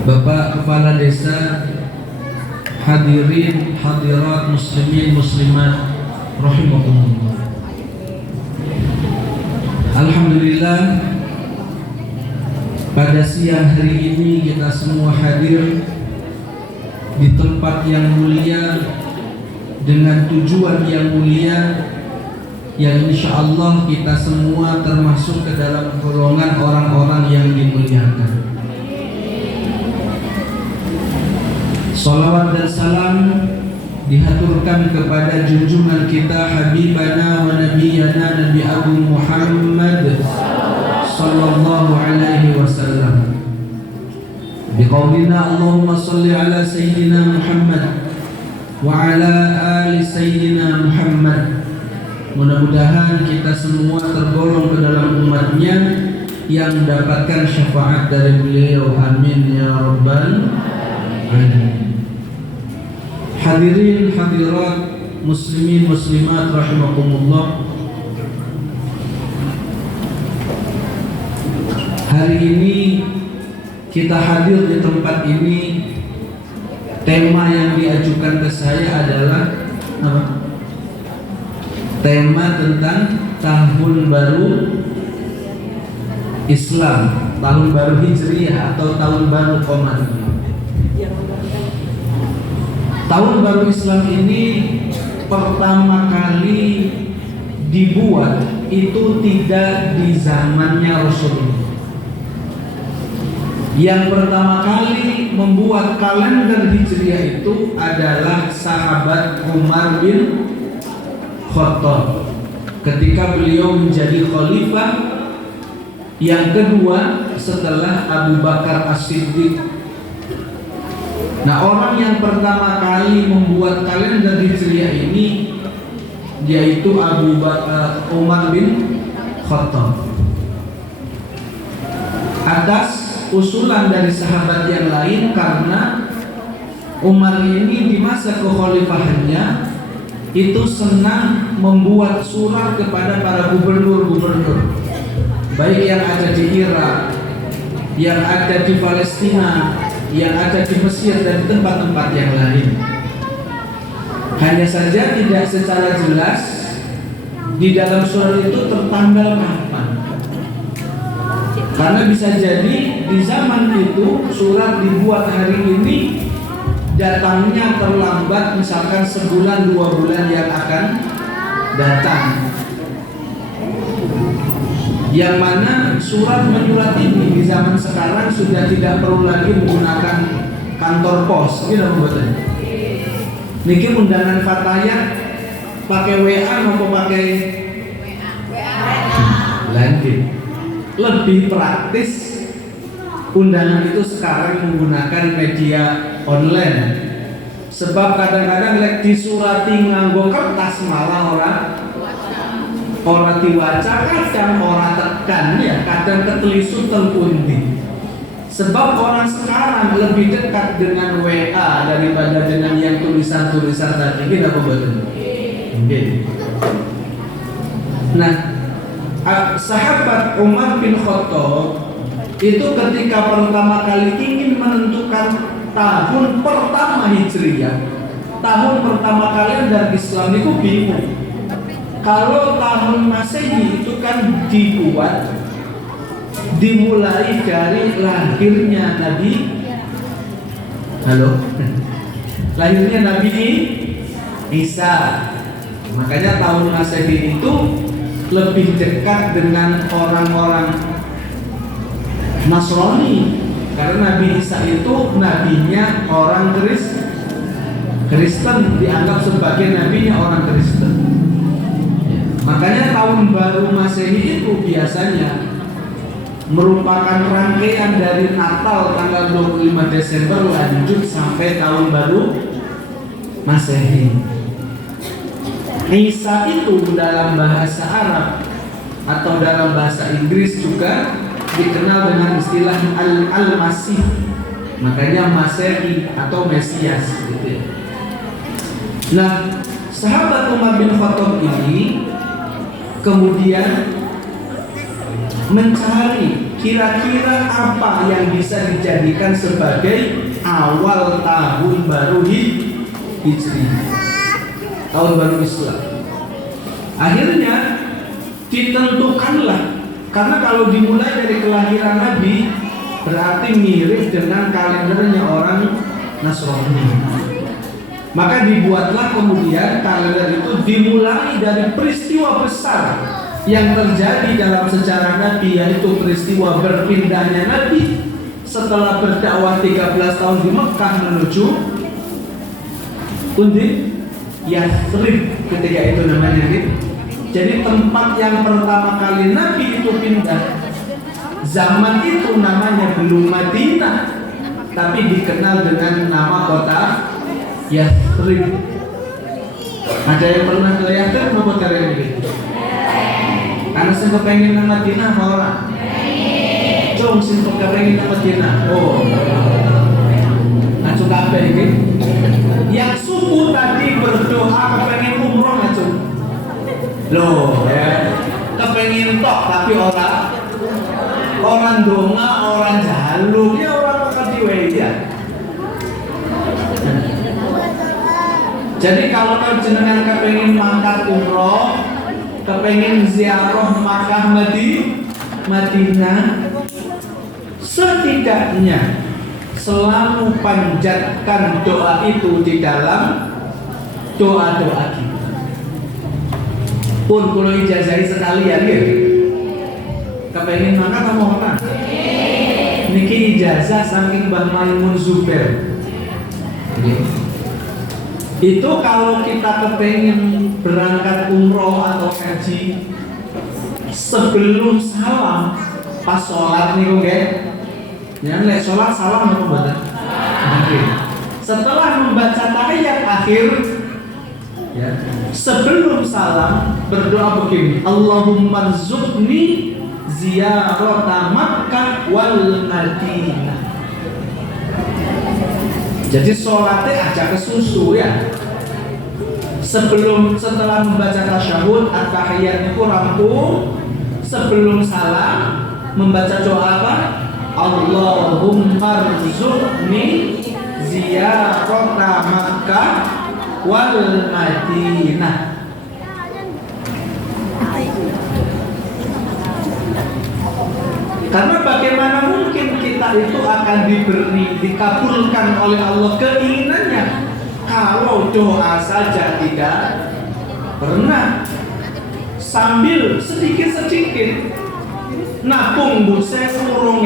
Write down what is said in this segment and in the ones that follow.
Bapak Kepala Desa, hadirin hadirat muslimin muslimat rahimakumullah. Alhamdulillah, pada siang hari ini kita semua hadir di tempat yang mulia dengan tujuan yang mulia, yang insya Allah kita semua termasuk ke dalam golongan orang-orang yang dimuliakan. Salawat dan salam dihaturkan kepada junjungan kita Habibana wa Nabiyana Nabi Agung Muhammad sallallahu alaihi wasallam. Biqaulina Allahumma salli ala Sayyidina Muhammad wa ala ali Sayyidina Muhammad. Mudah-mudahan kita semua tergolong ke dalam umatnya yang mendapatkan syafaat dari beliau. Amin ya rabbal alamin. Hadirin hadirat muslimin muslimat rahimakumullah. Hari ini kita hadir di tempat ini. Tema yang diajukan ke saya adalah apa? Tema tentang tahun baru Islam, tahun baru Hijriah atau tahun baru Qamari. Tahun baru Islam ini pertama kali dibuat itu tidak di zamannya Rasulullah. Yang pertama kali membuat kalender Hijriah itu adalah sahabat Umar bin Khattab ketika beliau menjadi khalifah yang kedua setelah Abu Bakar As-Siddiq. Nah, orang yang pertama kali membuat kalender Hijriah ini yaitu Umar bin Khattab. Atas usulan dari sahabat yang lain, karena Umar ini di masa kekhalifahannya itu senang membuat surat kepada para gubernur-gubernur, baik yang ada di Irak, yang ada di Palestina, yang ada di Mesir dan tempat-tempat yang lain. Hanya saja tidak secara jelas di dalam surat itu tertanggal kapan. Karena bisa jadi di zaman itu surat dibuat hari ini, datangnya terlambat, misalkan sebulan 2 bulan yang akan datang. Yang mana surat menyurat ini di zaman sekarang sudah tidak perlu lagi menggunakan kantor pos, gitu buatnya. Niki undangan fatayat pakai WA maupun pakai lanjut. Lebih praktis undangan itu sekarang menggunakan media online. Sebab kadang-kadang lek disurati nganggo kertas malah orang diwaca, kadang orang tekan ya, kadang ketelisut telpundi. Sebab orang sekarang lebih dekat dengan WA daripada dengan yang tulisan-tulisan tadi. Ini apa betul? Mungkin. Nah, sahabat Umar bin Khattab itu ketika pertama kali ingin menentukan tahun pertama Hijriah, tahun pertama kalender Islam itu bingung. Kalau tahun Masehi itu kan dibuat dimulai dari lahirnya Nabi lahirnya Nabi Isa. Makanya tahun Masehi itu lebih dekat dengan orang-orang Nasrani, karena Nabi Isa itu nabinya orang Kristen, dianggap sebagai nabinya orang Kristen. Makanya tahun baru Masehi itu biasanya merupakan rangkaian dari Natal tanggal 25 Desember lanjut sampai tahun baru Masehi. Isa itu dalam bahasa Arab atau dalam bahasa Inggris juga dikenal dengan istilah Al-Masih. Makanya Masehi atau Mesias gitu ya. Nah, sahabat Umar bin Khattab ini kemudian mencari kira-kira apa yang bisa dijadikan sebagai awal tahun baru Hijriah, tahun baru Islam? Akhirnya ditentukanlah, karena kalau dimulai dari kelahiran Nabi berarti mirip dengan kalendernya orang Nasrani. Maka dibuatlah kemudian kalender itu dimulai dari peristiwa besar yang terjadi dalam sejarah Nabi, yaitu peristiwa berpindahnya Nabi setelah berdakwah 13 tahun di Mekah menuju Yathrib ketika itu namanya. Jadi tempat yang pertama kali Nabi itu pindah, zaman itu namanya belum Madinah, tapi dikenal dengan nama kota Yathrib. Ada yang pernah ke Yathrib mau kalian gitu? Karena saya kepengen ke Madinah orang. Cung sing kepengen ke Madinah. Oh. Acung kabeh iki. Yang suku tadi berdoa kepengen umroh acung. Loh, ya. Kepengen tok tapi orang donga, orang jaluk, ya orang bakal diweya. Jadi kalau kau jenengan kepengen mangkat umroh, kepengen ziarah Makkah Madinah, setidaknya selalu panjatkan doa itu di dalam doa-doa kita. Pun kalau ijazahi sekalian ya, kepengen mangkat apa orang? Niki ijazah saking Mbah Maimun Zubair. Itu kalau kita kepengen berangkat umroh atau haji, sebelum salam pas sholat nih kok ya, lek sholat salam apa baca? Setelah membaca tahiyat akhir ya, sebelum salam berdoa begini, Allahumma rzuqni ziyarata Makkah wal Madinah. Jadi sholatnya aja ke susu ya. Setelah membaca tasyahud, at-tahiyyat itu rampung. Sebelum salam membaca doa apa? Allahumma rzuqni ziyarata Makkah wal Madinah. Karena bagaimana mungkin kita itu akan dikabulkan oleh Allah keinginannya kalau doa saja tidak pernah, sambil sedikit-sedikit nabung buset 10.000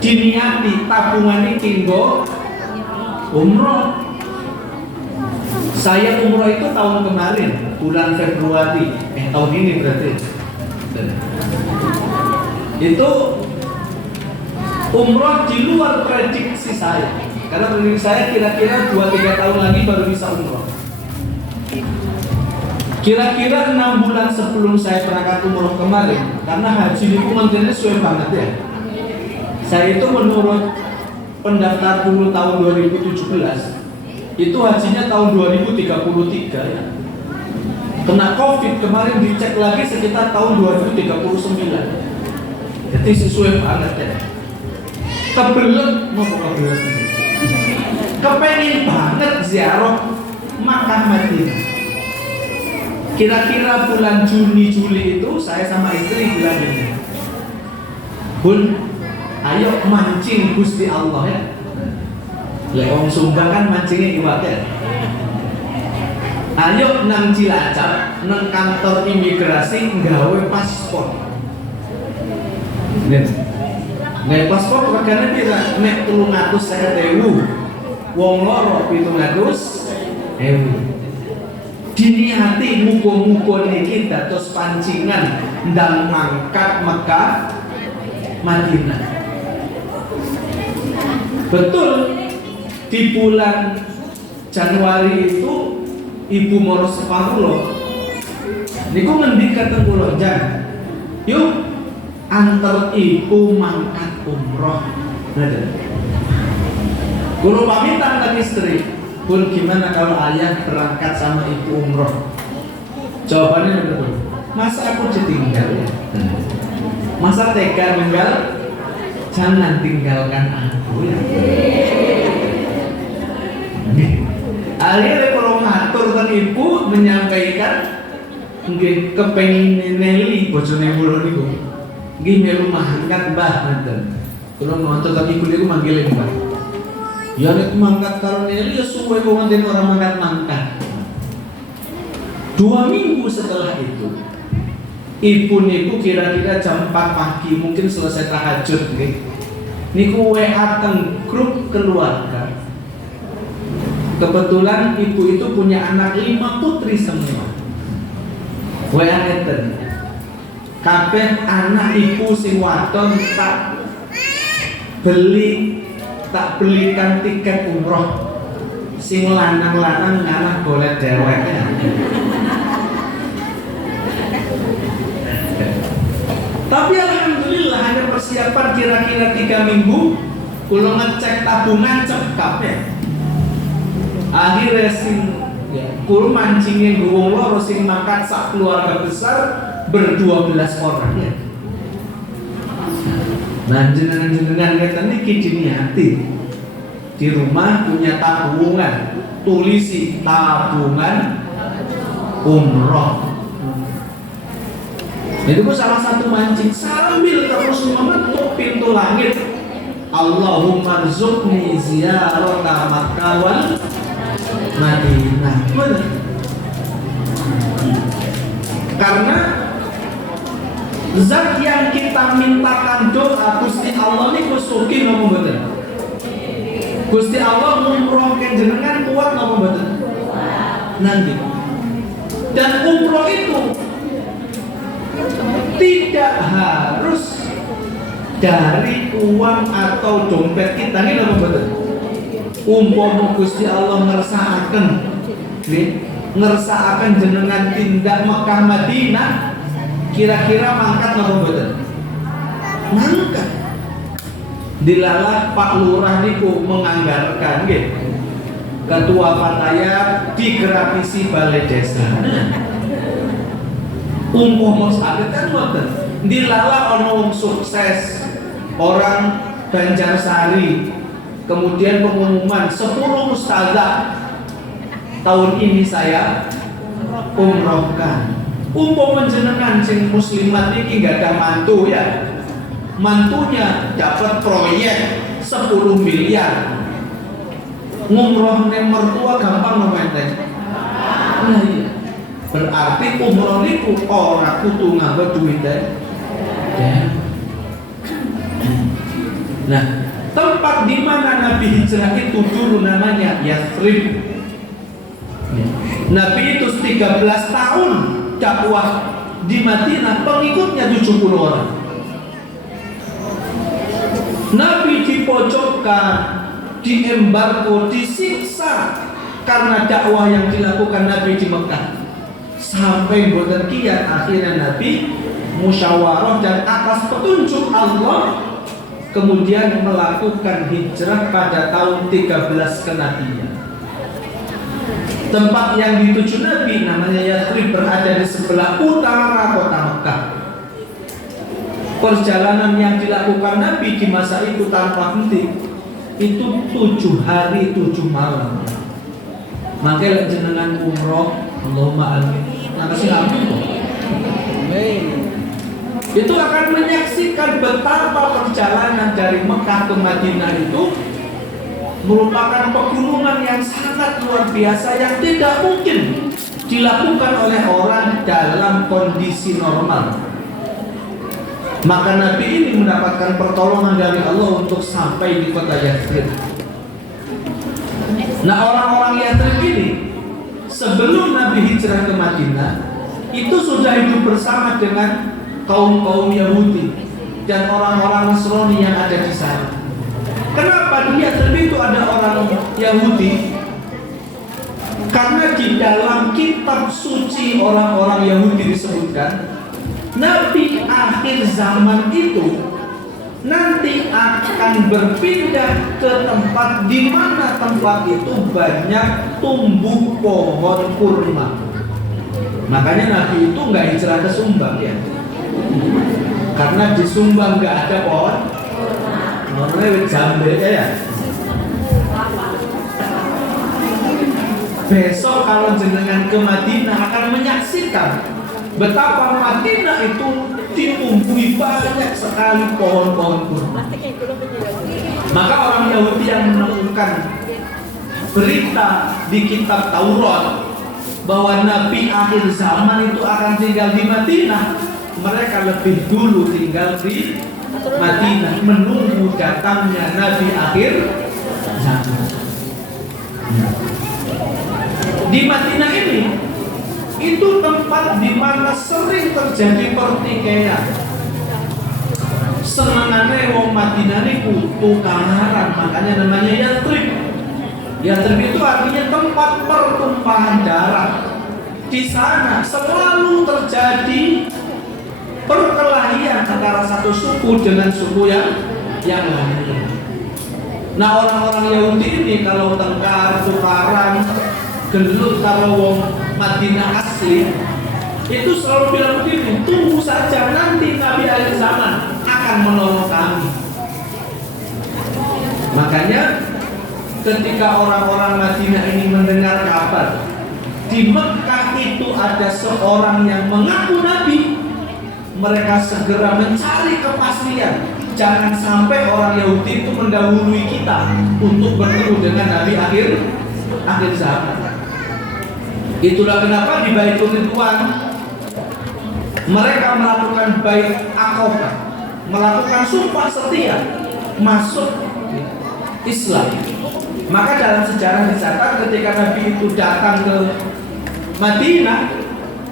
diniati tabungan ini tinggal umroh. Saya umroh itu tahun kemarin bulan Februari, tahun ini berarti itu umroh di luar prediksi saya, karena prediksi saya kira-kira 2-3 tahun lagi baru bisa umroh. Kira-kira 6 bulan sebelum saya berangkat umroh kemarin, karena haji itu menterinya sesuai banget ya. Saya itu menurut pendaftar dulu tahun 2017, itu hajinya tahun 2033 ya. Kena COVID kemarin dicek lagi sekitar tahun 2039. Jadi sesuai banget ya. Kebelet mau kebelet. Kepengen banget ziarah Makkah Madinah. Kira-kira bulan Juni-Juli itu saya sama istri bilang gini, Bun, ayo mancing Gusti Allah ya. Lek wong Sumba kan mancingnya iwak ya. Ayo nang Cilacap, nang kantor imigrasi nggawe paspor. Nek paspor regane pira? Nek 350.000, wong loro 700.000. Diniati muga-muga niki dados pancingan ndang mangkat Mekah Madinah. Betul, di bulan Januari itu Ibu Moro Separulo niku ngendikan teng kula, Jan, yuk antar ibu mangkat umroh. Guru pamitan ke istri, Bun, gimana kalau ayah berangkat sama ibu umroh? Jawabannya betul, masa aku ditinggal ya? Masa tega meninggal? Jangan tinggalkan aku ya. Akhirnya kalau ngatur kan ibu menyampaikan mungkin kepengen Nelly bojone kula niku. Nggih melu mangkat Mbah ngoten. Kula ngotot tapi ibu niku manggil Mbah. Ya nek mangkat karo Nelly ya suwe kok nganti ora mangkat-mangkat. 2 minggu setelah itu ibu niku kira-kira jam 4 pagi mungkin selesai tahajud nggih. Niku WA teng grup keluarga. Kebetulan ibu itu punya anak 5 putri semua. WA ngeten. Kabeh anak ibu sing wadon tak belikan tiket umroh. Sing lanang-lanang ngalah golek dewek. Tapi alhamdulillah hanya persiapan kira-kira 3 minggu. Kula ngecek tabungan cekap ya. Akhirnya kula mancingin wong loro sing mangkat sak keluarga besar ber-12 orang ya. Nah jenengan ngeten niki diniati. Di rumah punya tabungan, tulisi tabungan umroh. Itu pun salah satu mancing sambil terus mengetuk pintu langit. Allahumma rzuqni ziyarata Makkah wal Madinah. Benar. Karena zat yang kita mintakan doa Gusti Allah ini kusuki ngomong betul. Gusti Allah ngumrohkan jenengan kuat ngomong betul. Nanti. Dan umroh itu tidak harus dari uang atau dompet kita ini ngomong betul. Umpama Gusti Allah ngersakaken jenengan tindak Mekah Madinah, kira-kira mangkat ngomong betul. Mangkat. Dilalah Pak Lurah niku menganggarkan nggih. Ketua Fatayat digratisi balai desa. Umpama sakit kan ngoten. Dilalah ana wong sukses, orang Banjarsari. Kemudian pengumuman 10 ustazah tahun ini saya umrohkan. Umpama jenengan sing muslimat iki gak ada mantu ya. Mantunya dapat proyek 10 miliar. Ngumroh nang mertua gampang ngomenteng. Nah iya. Berarti umroh niku ora kudu nganggo duit ya. Nah, tempat di mana Nabi hijrah itu dulu namanya Yathrib. Nabi itu 13 tahun dakwah di Madinah, pengikutnya 70 orang. Nabi dipojokkan, diembargo, disiksa karena dakwah yang dilakukan Nabi di Mekah. Sampai boten kiat akhirnya Nabi musyawarah dan atas petunjuk Allah kemudian melakukan hijrah pada tahun 13 kenabian. Tempat yang dituju Nabi namanya Yathrib, berada di sebelah utara kota Mekah. Perjalanan yang dilakukan Nabi di masa itu tanpa henti itu 7 hari 7 malam. Makanya jenengan umroh, Allahumma amin. Makasih amin. Itu akan menyaksikan betapa perjalanan dari Mekah ke Madinah itu merupakan pegunungan yang sangat luar biasa yang tidak mungkin dilakukan oleh orang dalam kondisi normal. Maka Nabi ini mendapatkan pertolongan dari Allah untuk sampai di kota Yathrib. Nah, orang-orang Yathrib ini sebelum Nabi hijrah ke Madinah itu sudah hidup bersama dengan kaum-kaum Yahudi dan orang-orang Nasrani yang ada di sana. Kenapa di Yathrib itu ada orang Yahudi? Karena di dalam kitab suci orang-orang Yahudi disebutkan Nabi akhir zaman itu nanti akan berpindah ke tempat di mana tempat itu banyak tumbuh pohon kurma. Makanya Nabi itu nggak hijrah ke Sumbar ya. karena di Sumbang nggak ada pohon. Namanya jambe ya. Besok kalau jenengan ke Madinah akan menyaksikan betapa Madinah itu ditumbuhi banyak sekali pohon-pohon kurma. Maka orang Yahudi yang menemukan berita di kitab Taurat bahwa Nabi akhir zaman itu akan tinggal di Madinah, mereka lebih dulu tinggal di Madinah menunggu datangnya Nabi akhir zaman. Di Madinah ini itu tempat di mana sering terjadi pertikaian. Senengannya wong Madinah ini tukaran, makanya namanya Yatrib. Yatrib itu artinya tempat pertumpahan darah. Di sana selalu terjadi perkelahian antara satu suku dengan suku yang lain. Nah, orang-orang Yahudi ini kalau tengkar, tukaran, gelut kalau wong Madinah asli itu selalu bilang begini, tunggu saja nanti Nabi akhir zaman akan menolong kami. Makanya ketika orang-orang Madinah ini mendengar kabar di Mekah itu ada seorang yang mengaku Nabi, mereka segera mencari kepastian. Jangan sampai orang Yahudi itu mendahului kita untuk bertemu dengan Nabi akhir zaman. Itulah kenapa di Baitul Ridwan mereka melakukan bait Aqabah, melakukan sumpah setia masuk Islam. Maka dalam sejarah dicatat ketika Nabi itu datang ke Madinah,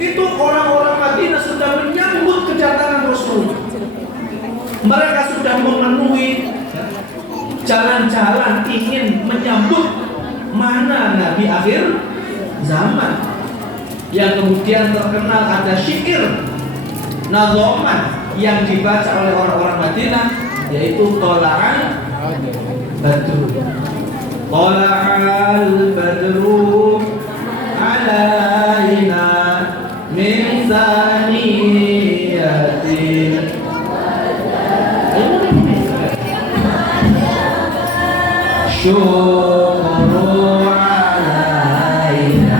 itu orang-orang Madinah sudah menyambut kedatangan Rasul. Mereka sudah memenuhi jalan-jalan ingin menyambut mana Nabi akhir zaman. Yang kemudian terkenal ada syair nazoman yang dibaca oleh orang-orang Madinah, yaitu Tola'al Badru. Tola'al Badru alaina min zaniyatin syukru alaina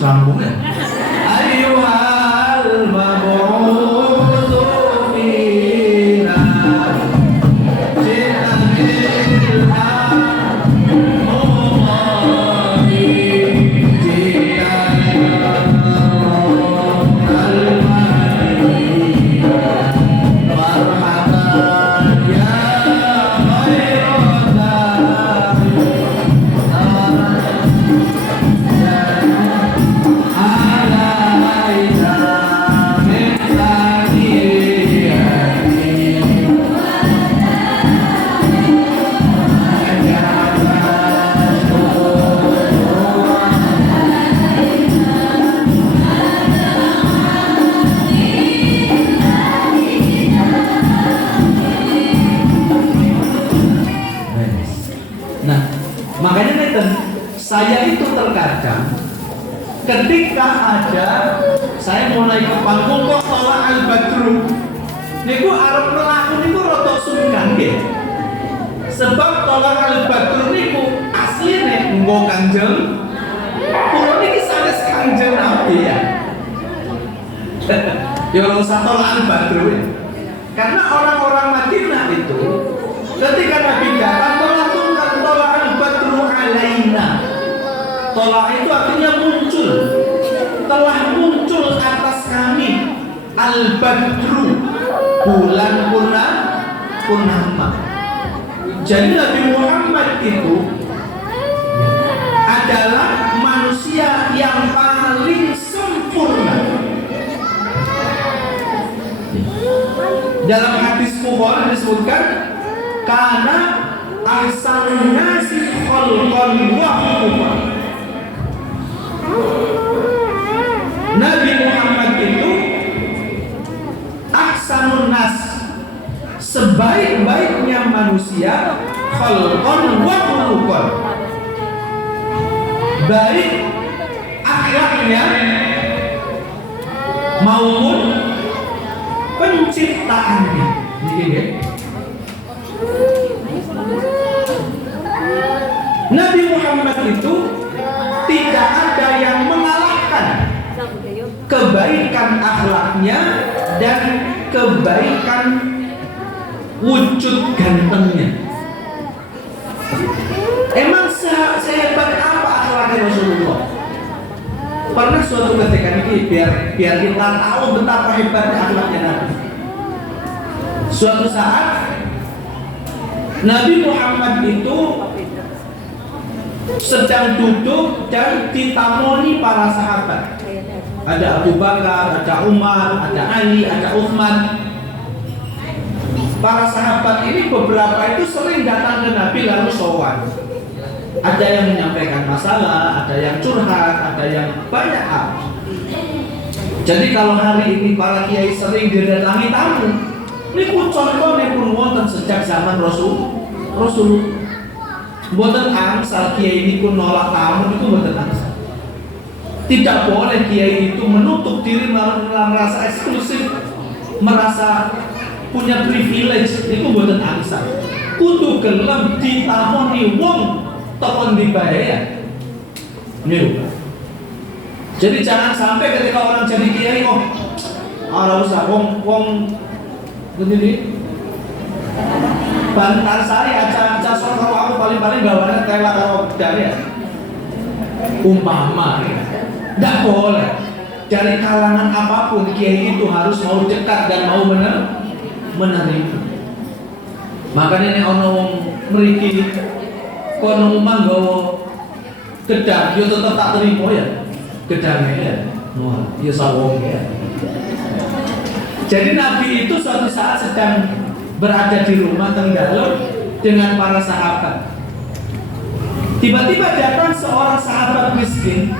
Sambung ya. Ayyuhal mab'utsu fina ji'na saya itu terkadang ketika saya mulai ke panggung kok Tola'al Badru niku arep mlaku niku rada sungkan nggih. Sebab Tola'al Badru niku asline nggo Kanjeng kula niki sanes Kanjeng Nabi ya. Ya ora usah Tola'al Badru ya. Karena orang-orang Madinah itu ketika Nabi datang melakukan Tola'al Badru alaina. Tolak itu artinya muncul, telah muncul atas kami Al-Badru, bulan purnama. Jadi Nabi Muhammad itu adalah manusia yang Dalam hadis Bukhari disebutkan karena ahsanun nasi khalqan wa khuluqan. Nabi Muhammad itu ahsanun nas, sebaik-baiknya manusia, khalqan wa khuluqan, baik akhlaknya maupun penciptaannya. Nabi Muhammad itu tidak ada yang mengalahkan kebaikan akhlaknya dan kebaikan wujud gantengnya. Emang sehebat apa akhlaknya Rasulullah? Pernah suatu ketika ini biar kita tahu betapa hebatnya akhlaknya Nabi. Suatu saat Nabi Muhammad itu sedang duduk dan ditamoni para sahabat. Ada Abu Bakar, ada Umar, ada Ali, ada Uthman. Para sahabat ini beberapa itu sering datang ke Nabi lalu sowan. Ada yang menyampaikan masalah, ada yang curhat, ada yang banyak hal. Jadi kalau hari ini para kiai sering didatangi tamu, ini contoh ini pun wonten sejak zaman Rasul. Mboten angsal kiai ini pun nolak tamu itu mboten angsal. Tidak boleh kiai itu menutup diri merasa eksklusif, merasa punya privilege, itu mboten angsal. Kudu gelem ditamoni wong tokon dibayar. Jadi jangan sampai ketika orang jadi kiai kok ora usah wong begini. Bantar sari aja sok aku paling gawane tela karo dari umpama ya. Tidak boleh. Dari kalangan apapun kiai itu harus mau dekat dan mau menerima. Makanya nek ana wong mriki kono manggawa gedang yo tetep tak terima ya. Gedangnya ya. Wah, ya sawong ya. Jadi Nabi itu suatu saat sedang berada di rumah tenggalor dengan para sahabat. Tiba-tiba datang seorang sahabat miskin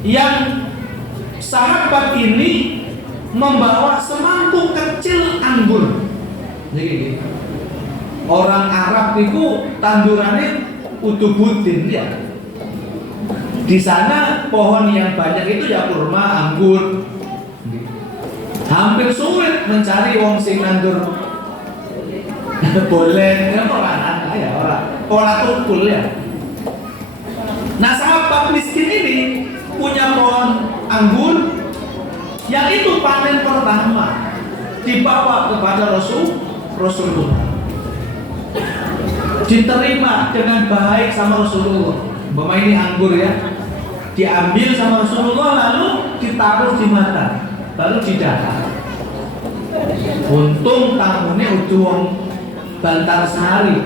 yang sahabat ini membawa semangkuk kecil anggur. Jadi orang Arab itu tandurannya utuh butin ya. Di sana pohon yang banyak itu ya kurma, anggur. Hampir sulit mencari wong sing nandur boleh ya orang ya orang tukul ya. Nah sahabat miskin ini punya pohon anggur yang itu panen pertama dibawa kepada Rasulullah, diterima dengan baik sama Rasulullah. Bapak ini anggur ya, diambil sama Rasulullah lalu ditaruh di mata, baru didata. Untung tamunya udah Bantarsari,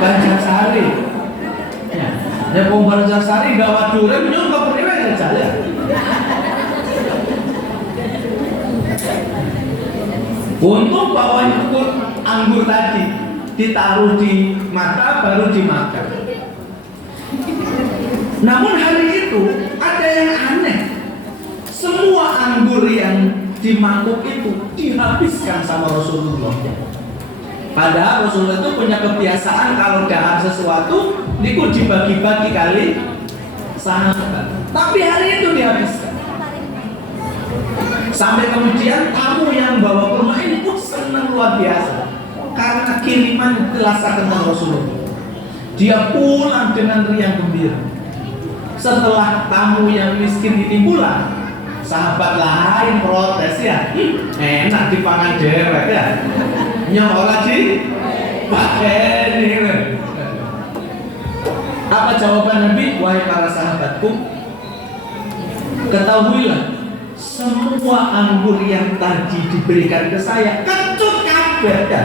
Banjarsari. Ya, wong Banjarsari gawa dure nyong kok priwe aja ya. Untung bawa anggur tadi ditaruh di mata baru dimakan. Namun hari itu ada yang aneh. Semua anggur yang di mangkuk itu dihabiskan sama Rasulullah. Padahal Rasulullah itu punya kebiasaan kalau dahar sesuatu niku dibagi-bagi kali sahabat. Tapi hari itu dihabiskan. Sampai kemudian tamu yang bawa kurma ini pun senang luar biasa karena kiriman terasa tentang Rasulullah. Dia pulang dengan riang gembira. Setelah tamu yang miskin ini pulang, sahabat lain protes ya, enak dipangan dewek ya, nyola di pakai ini. Apa jawaban Nabi? Wahai para sahabatku, ketahuilah semua anggur yang tadi diberikan ke saya kecut kabeh ya.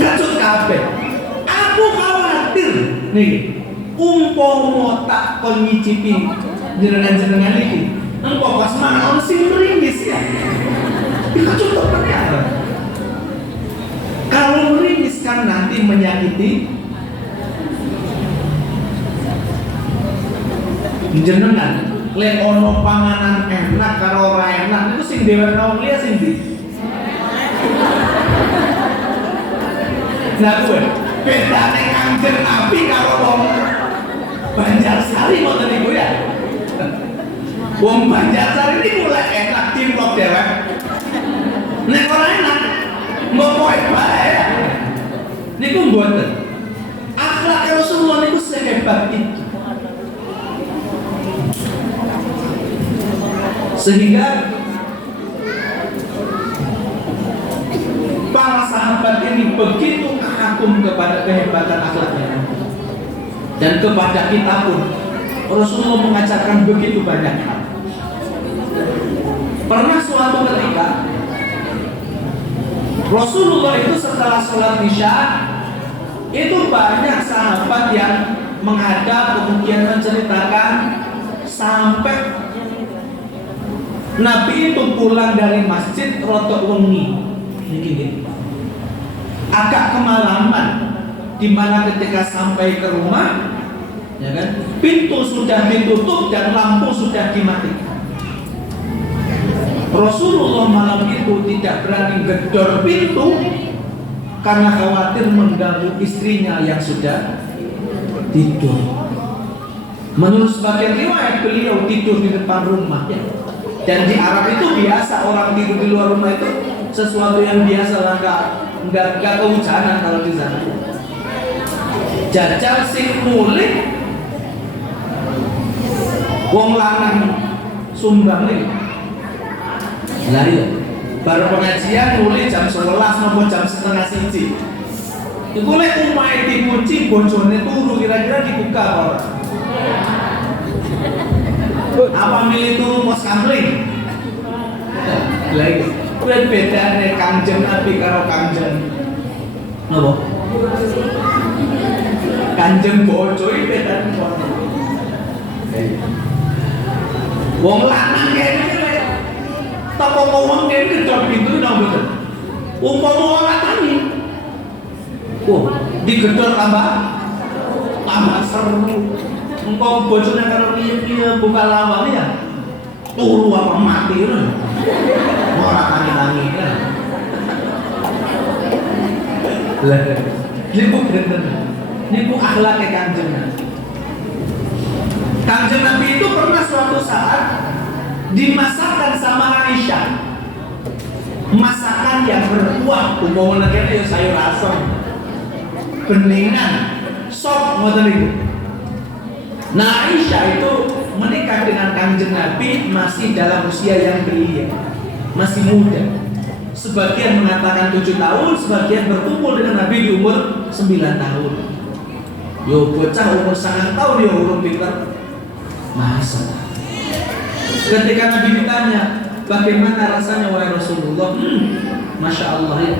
Kecut kabeh. Aku khawatir nih, umpama tak kon nyicipi jenengan-jenengan iki, engko pokok semangat orang sing meringis ya. Itu contoh penjara. Kalau meringis kan nanti menyakiti jenengan. Lek ono panganan enak karo ora enak itu sing dhewe wong liya sing ndi? Nah kuwi bedane Kanjeng Nabi karo wong Banjarsari ngoten niku ya. Wong Banjarsari ini mulai enak timplok dhewek. Nek ora enak mbok kowe bae. Niku mboten. Akhlak Rasulullah niku sehebat itu. Sehingga para sahabat ini begitu kagum kepada kehebatan akhlaknya. Dan kepada kita pun Rasulullah mengajarkan begitu banyak hal. Pernah suatu ketika Rasulullah itu setelah sholat isya itu banyak sahabat yang menghadap kemudian menceritakan sampai Nabi itu pulang dari masjid rotok wengi, agak kemalaman, di mana ketika sampai ke rumah, ya kan, pintu sudah ditutup dan lampu sudah dimatikan. Rasulullah malam itu tidak berani gedor pintu karena khawatir mengganggu istrinya yang sudah tidur. Menurut sebagian riwayat beliau tidur di depan rumah ya. Dan di Arab itu biasa orang tidur di luar rumah itu sesuatu yang biasa lah, nggak kehujanan kalau di sana. Jajal sing mulih wong lanang sumbang nih. Lah iya, baru pengajian mulai jam 11 maupun jam setengah 1. Iku lek omahe dikunci bojone turu kira-kira dibuka apa? Apa milih turu pos kamling? Lagi, kuwi bedane Kanjeng Nabi karo Kanjeng napa? Kanjeng bojo iki bedane apa? Wong lanang kene lek toko wong kene gedor pintu nang mboten. Umpama wong latani. Oh, digedor tambah seru. Engkau bojone karo piye buka lawan ya. Turu apa mati ngono. Ora tangi-tangi kan. Lah, niku bener. Niku akhlake Kanjeng Nabi. Kanjeng Nabi itu pernah suatu saat dimasakkan sama Aisyah. Masakan yang berkuah, umpama kene ya sayur asem. Beningan, sop ngoten niku. Nah, Aisyah itu menikah dengan Kanjeng Nabi masih dalam usia yang belia, masih muda. Sebagian mengatakan 7 tahun, sebagian berkumpul dengan Nabi di umur 9 tahun. Yo bocah umur 9 tahun yo urung pinter masak. Ketika Nabi ditanya, bagaimana rasanya wahai Rasulullah? Masya Allah ya.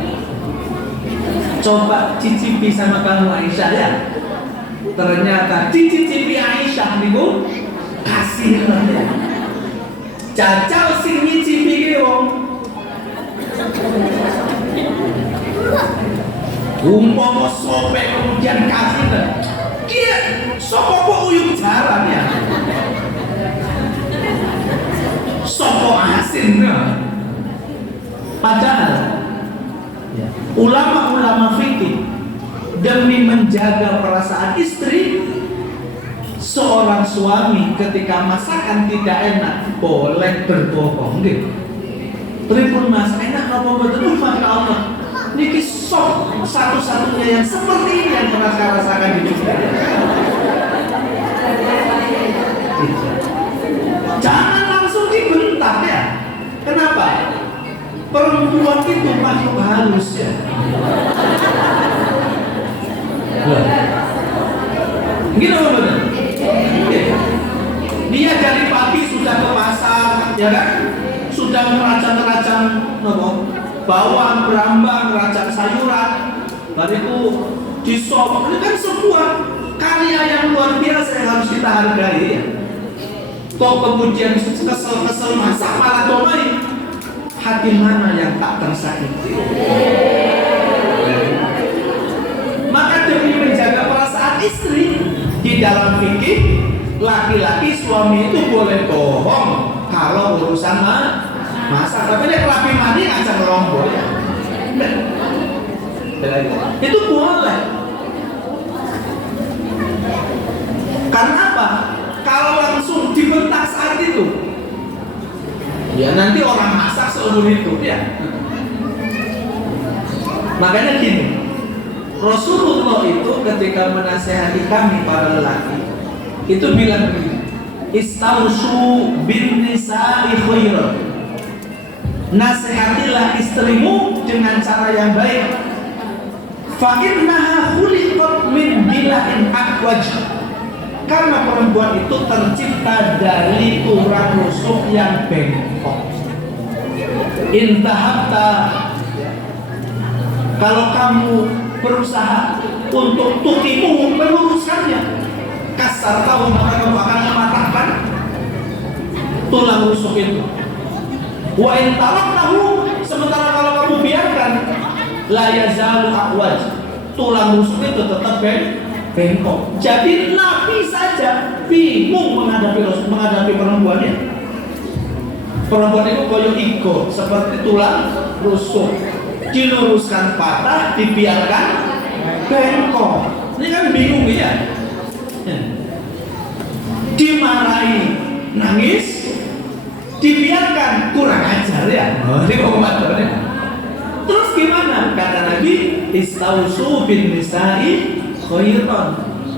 Coba cicipi sama kamu Aisyah ya. Ternyata cicipi Aisyah niku kasih ya. Jajal sing nyicipi ki wong. Umpama sope kemudian kasih ta. Kia sapa kok uyuh jaran ya. Sapa asin ya. Padahal ya, ulama-ulama fikih demi menjaga perasaan istri, seorang suami ketika masakan tidak enak boleh berbohong nggih. Pripun Mas, enak apa mboten? Masya Allah. Niki sop satu-satunya yang seperti ini yang pernah saya rasakan di dunia. Jangan langsung dibentak ya. Kenapa? Perempuan itu makhluk halus ya. Gitu betul. Dia dari pagi sudah ke pasar, ya kan? Sudah ngeracang-ngeracang bawang, berambang, ngeracang sayuran. Bariku di sop. Ini kan sebuah karya yang luar biasa yang harus kita hargai ya. Kok kemudian kesel-kesel hati mana yang tak tersakiti? Maka demi menjaga perasaan istri, di dalam fikih laki-laki suami itu boleh bohong kalau urusan masak, tapi dia kelapi mandi ngajak ngerombol ya. Itu boleh. Karena apa? Kalau langsung dibentak saat itu, ya nanti orang masak seumur hidup ya. Makanya gini, Rasulullah itu ketika menasehati kami para lelaki itu bilang begini, istausu bin nisa'i khairan, nasihatilah istrimu dengan cara yang baik. Fa innaha khuliqat min bila'in aqwaj, karena perempuan itu tercipta dari tulang rusuk yang bengkok. Intahatta, kalau kamu berusaha untuk tukimu meluruskannya, kasar tahu maka kamu akan mematahkan tulang rusuk itu. Wa in taraktahu, sementara kalau kamu biarkan, la yazalu aqwaj, tulang rusuk itu tetap bengkok. Jadi Nabi saja bingung menghadapi perempuannya. Perempuan itu koyo iko, seperti tulang rusuk, diluruskan patah, dibiarkan bengkok. Ini kan bingung ya. Dimarahi nangis, dibiarkan kurang ajar ya. Ini komentarnya. Terus gimana? Kata Nabi, istausu bin nisa'i khairan,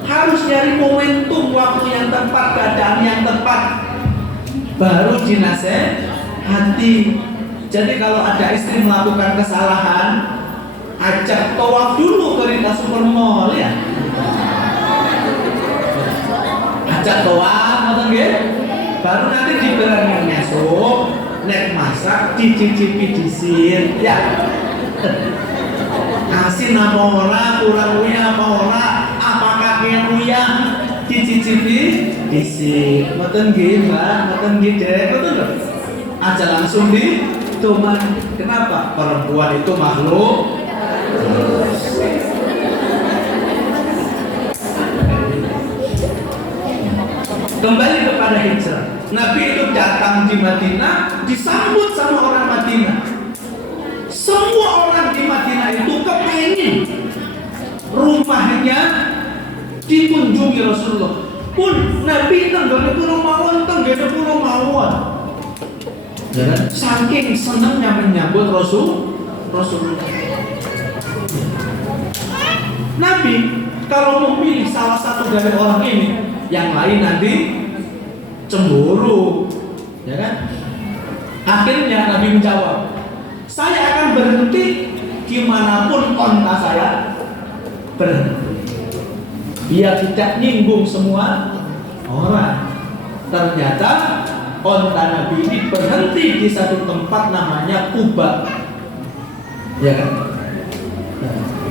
harus nyari momentum, waktu yang tepat, keadaan yang tepat, baru dinasehati. Jadi kalau ada istri melakukan kesalahan, ajak tawaf dulu ke Rita Supermall ya. Ajak tawaf, baru nanti diberani masuk, nek masak, dicicipi disin ya. Kasih nama orang, kurang uya apa orang, apakah yang uya, dicicipi disin. Ngoten nggih, Mbak, ngoten nggih, Dek, ngoten lho. Aja langsung di cuman. Kenapa? Perempuan itu makhluk. Kembali kepada hijrah. Nabi itu datang di Madinah, disambut sama orang Madinah. Semua orang di Madinah itu kepengen rumahnya dikunjungi Rasulullah. Pun Nabi tenggene pulau mawon, ya kan? Saking senangnya menyambut Rasulullah. Nabi kalau memilih salah satu dari orang ini, yang lain nanti cemburu, ya kan? Akhirnya Nabi menjawab, saya akan berhenti dimanapun onta saya berhenti, biar tidak nyinggung semua orang. Ternyata onta Nabi ini berhenti di satu tempat namanya Kuba, ya kan?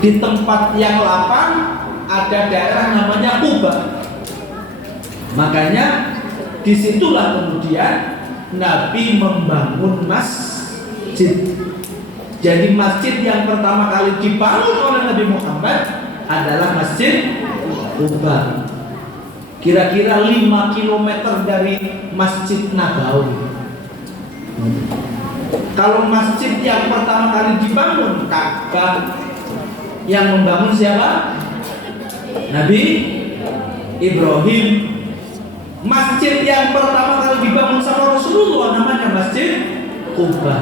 Di tempat yang lapang ada daerah namanya Kuba. Makanya disitulah kemudian Nabi membangun masjid. Jadi masjid yang pertama kali dibangun oleh Nabi Muhammad adalah Masjid Kuba. Kira-kira 5 km dari Masjid Nabawi. Kalau masjid yang pertama kali dibangun, Ka'bah, yang membangun siapa? Nabi Ibrahim. Masjid yang pertama kali dibangun sama Rasulullah namanya Masjid Kuba.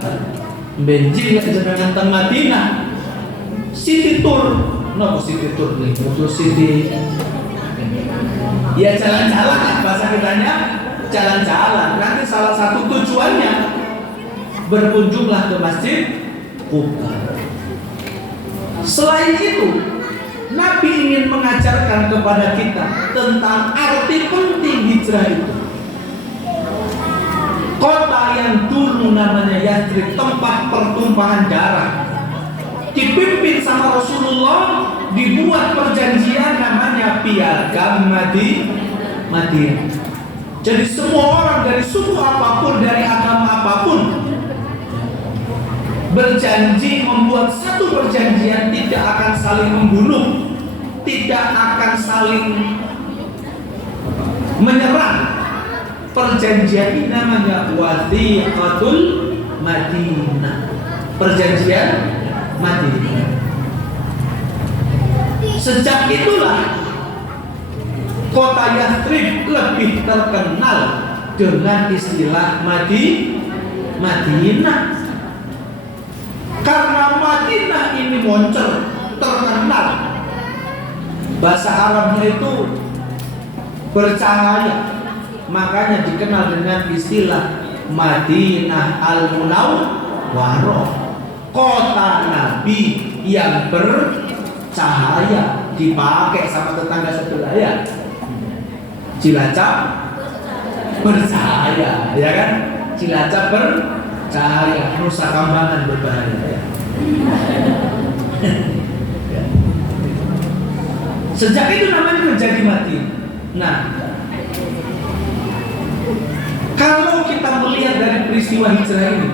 Benjil dengan teng Madinah. City tour, no city tour nih, untuk city. Ya jalan-jalan lah, bahasa kitanya jalan-jalan. Nanti salah satu tujuannya berkunjunglah ke Masjid Kuba. Selain itu, Nabi ingin mengajarkan kepada kita tentang arti penting hijrah itu. Kota yang dulu namanya Yathrib, tempat pertumpahan darah, dipimpin sama Rasulullah, dibuat perjanjian namanya Piagam Madinah. Jadi semua orang dari suku apapun, dari agama apapun, berjanji membuat satu perjanjian tidak akan saling membunuh, tidak akan saling menyerang. Perjanjian ini namanya Wathiqatul Madinah, perjanjian Madinah. Sejak itulah kota Yathrib lebih terkenal dengan istilah Madinah. Karena Madinah ini muncul terkenal, bahasa Arabnya itu bercahaya, makanya dikenal dengan istilah Madinah Al-Munawwarah, kota Nabi yang bercahaya. Dipakai sama tetangga sebelah ya, Cilacap bercahaya, ya kan? Cilacap bercahaya, Nusa Kambangan berbahaya ya. Sejak itu namanya menjadi mati. Nah, kalau kita melihat dari peristiwa hijrah ini,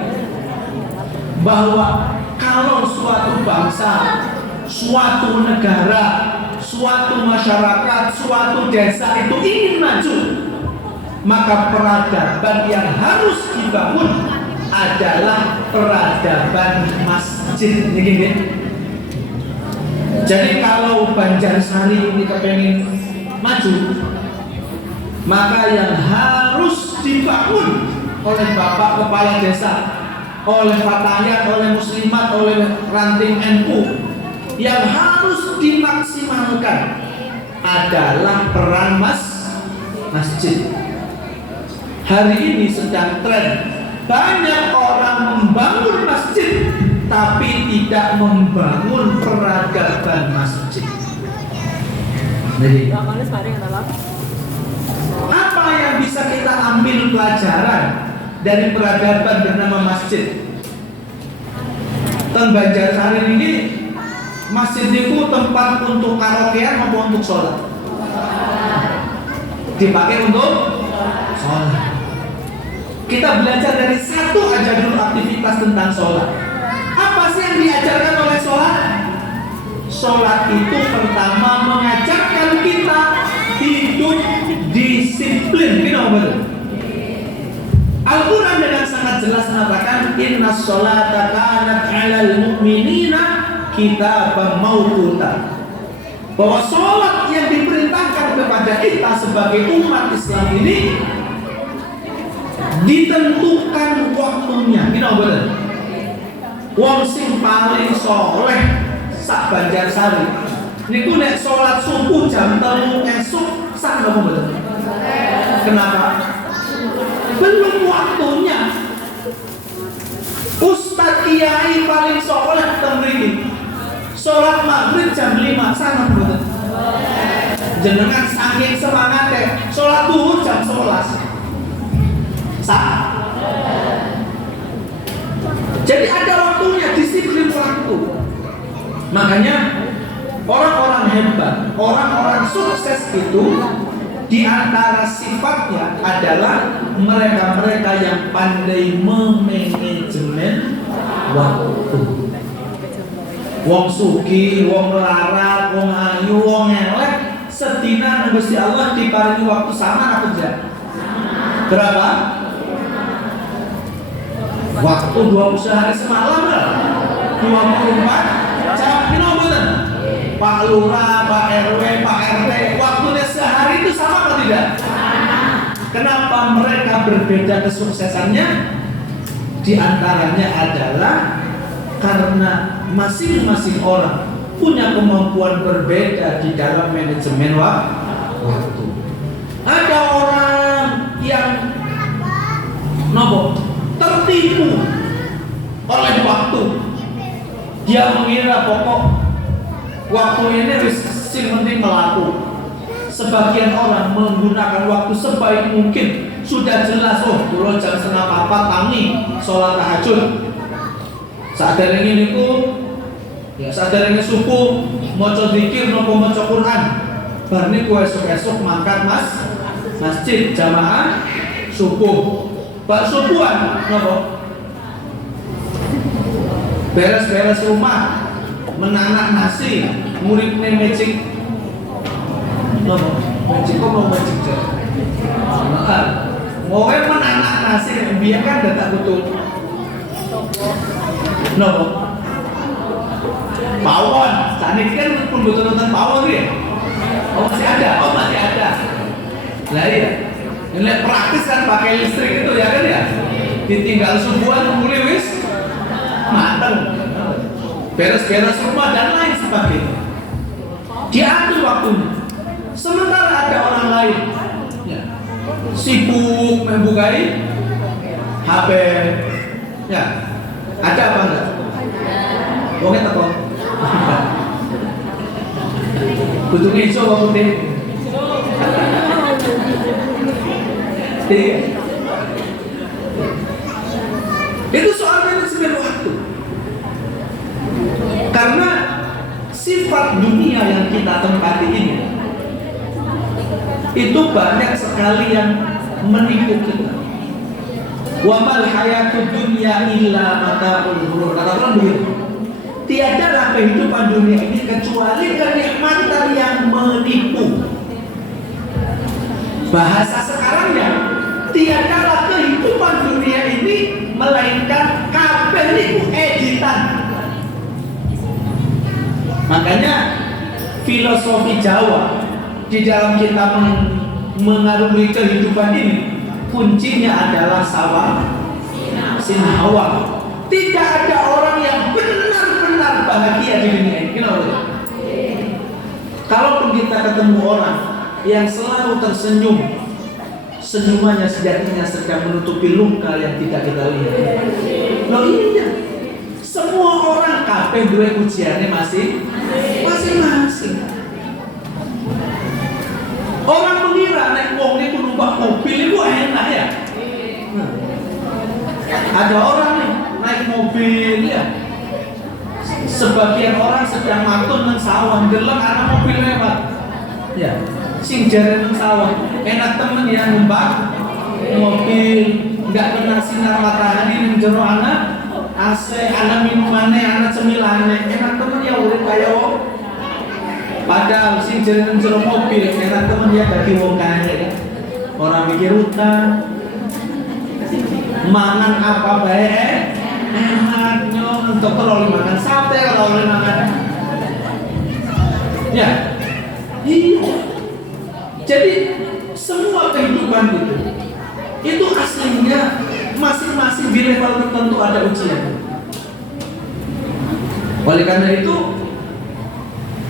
bahwa kalau suatu bangsa, suatu negara, suatu masyarakat, suatu desa itu ingin maju, maka peradaban yang harus dibangun adalah peradaban masjid. Ini. Jadi kalau Banjarsari ini kepengen maju, maka yang harus dibangun oleh Bapak Kepala Desa, oleh Fatayat, oleh Muslimat, oleh ranting NU, yang harus dimaksimalkan adalah peran masjid. Hari ini sedang tren banyak orang membangun masjid tapi tidak membangun peradaban masjid. Jadi, apa yang bisa kita ambil pelajaran dari peradaban bernama masjid? Teng Banjarsari ini masjid itu tempat untuk karaokean maupun untuk sholat? Dipakai untuk sholat. Kita belajar dari satu aja dulu aktivitas tentang sholat. Apa sih yang diajarkan oleh sholat? Sholat itu pertama mengajarkan kita hidup disiplin. Al-Quran dengan sangat jelas mengatakan inna sholata kanat 'alal mu'minina kitaban mawquta, bahwa sholat yang diperintahkan kepada kita sebagai umat Islam ini ditentukan waktunya. Wong sing paling soleh sak Banjarsari niku nek sholat subuh jam 3 esuk sak napa mboten? Kenapa? Belum waktunya. Ustadz kiai paling soleh teng mriki sholat maghrib jam 5 sama mboten? Jenengan saking semangate sholat duhur jam 11 sah. Jadi ada waktunya, disiplin waktu. Makanya orang-orang hebat, orang-orang sukses itu di antara sifatnya adalah mereka-mereka yang pandai memanajemen waktu. Wong sugi, wong larat, wong ayu, wong elek, sedina Gusti Allah diparingi waktu sama apa enggak? Berapa? Waktu 20 hari semalam lah, 24 jam. Betul? Pak Lurah, Pak RW, Pak RT, waktunya sehari itu sama atau tidak? Kenapa mereka berbeda kesuksesannya? Di antaranya adalah karena masing-masing orang punya kemampuan berbeda di dalam manajemen waktu. Ada orang yang tertipu oleh waktu. Dia mengira pokok waktu ini sing penting melaku. Sebagian orang menggunakan waktu sebaik mungkin. Sudah jelas, kalau jam 3:30 tangi sholat tahajud. Saat dari ini ya saat dari ini subuh maca zikir nopo maca Quran. Bar niku esuk-esuk mangkat masjid jamaah subuh. Pak subuhan nopo beres-beres rumah, menanak nasi, muridnya magic. Magic kok mau magic je? Mau menanak nasi, biar kan tak betul. Pawon, saat ini kan pun betul-betul pawon ya. Oh masih ada, masih ada. Lah iya, ini praktis kan pakai listrik itu ya kan ya. Ditinggal subuhan mulai wis mateng. Beres-beres rumah dan lain sebagainya. Diatur waktunya. Sementara ada orang lain ya, sibuk membukai HP. Ya, ada apa enggak? Wongnya teko. Kudu ngeco apa putih? Itu soal manajemen waktu. Karena sifat dunia yang kita tempati ini itu banyak sekali yang menipu kita. Wa mal hayatud dunya illa mata'ul ghurur. Kata orang begitu. Tiadalah kehidupan dunia ini kecuali kenikmatan yang menipu. Bahasa sekarangnya, tiadalah kehidupan dunia ini melainkan kabeh niku editan. Makanya filosofi Jawa di dalam kita mengarungi kehidupan ini, kuncinya adalah sawah sinawah. Tidak ada orang yang benar-benar bahagia di dunia ini. Kenapa? Kalaupun kita ketemu orang yang selalu tersenyum, senyumannya sejatinya sedang menutupi luka yang tidak kita lihat. Loh iya, semua orang kabeh duwe ujiannya masing-masing. Orang mengira naik wong niku numpak mobil itu enak ya. Ada orang nih naik mobil ya. Sebagian orang sedang matun nang sawah, deleng ana mobil lewat. Ya, sing jare nang sawah, enak temen ya numpak mobil, enggak kena sinar matahari ning jero ana AC, ana minumane, ana cemilane, enak temen ya urip kaya wong. Padahal sing jare nang jero mobil, enak temen ya dadi wong kaya. Orang mikir utang, mangan apa bae enak nyong, dokter oleh makan sate, kalau oleh makan ya iya. Jadi semua kehidupan itu aslinya masing-masing di level tertentu ada ujian. Oleh karena itu,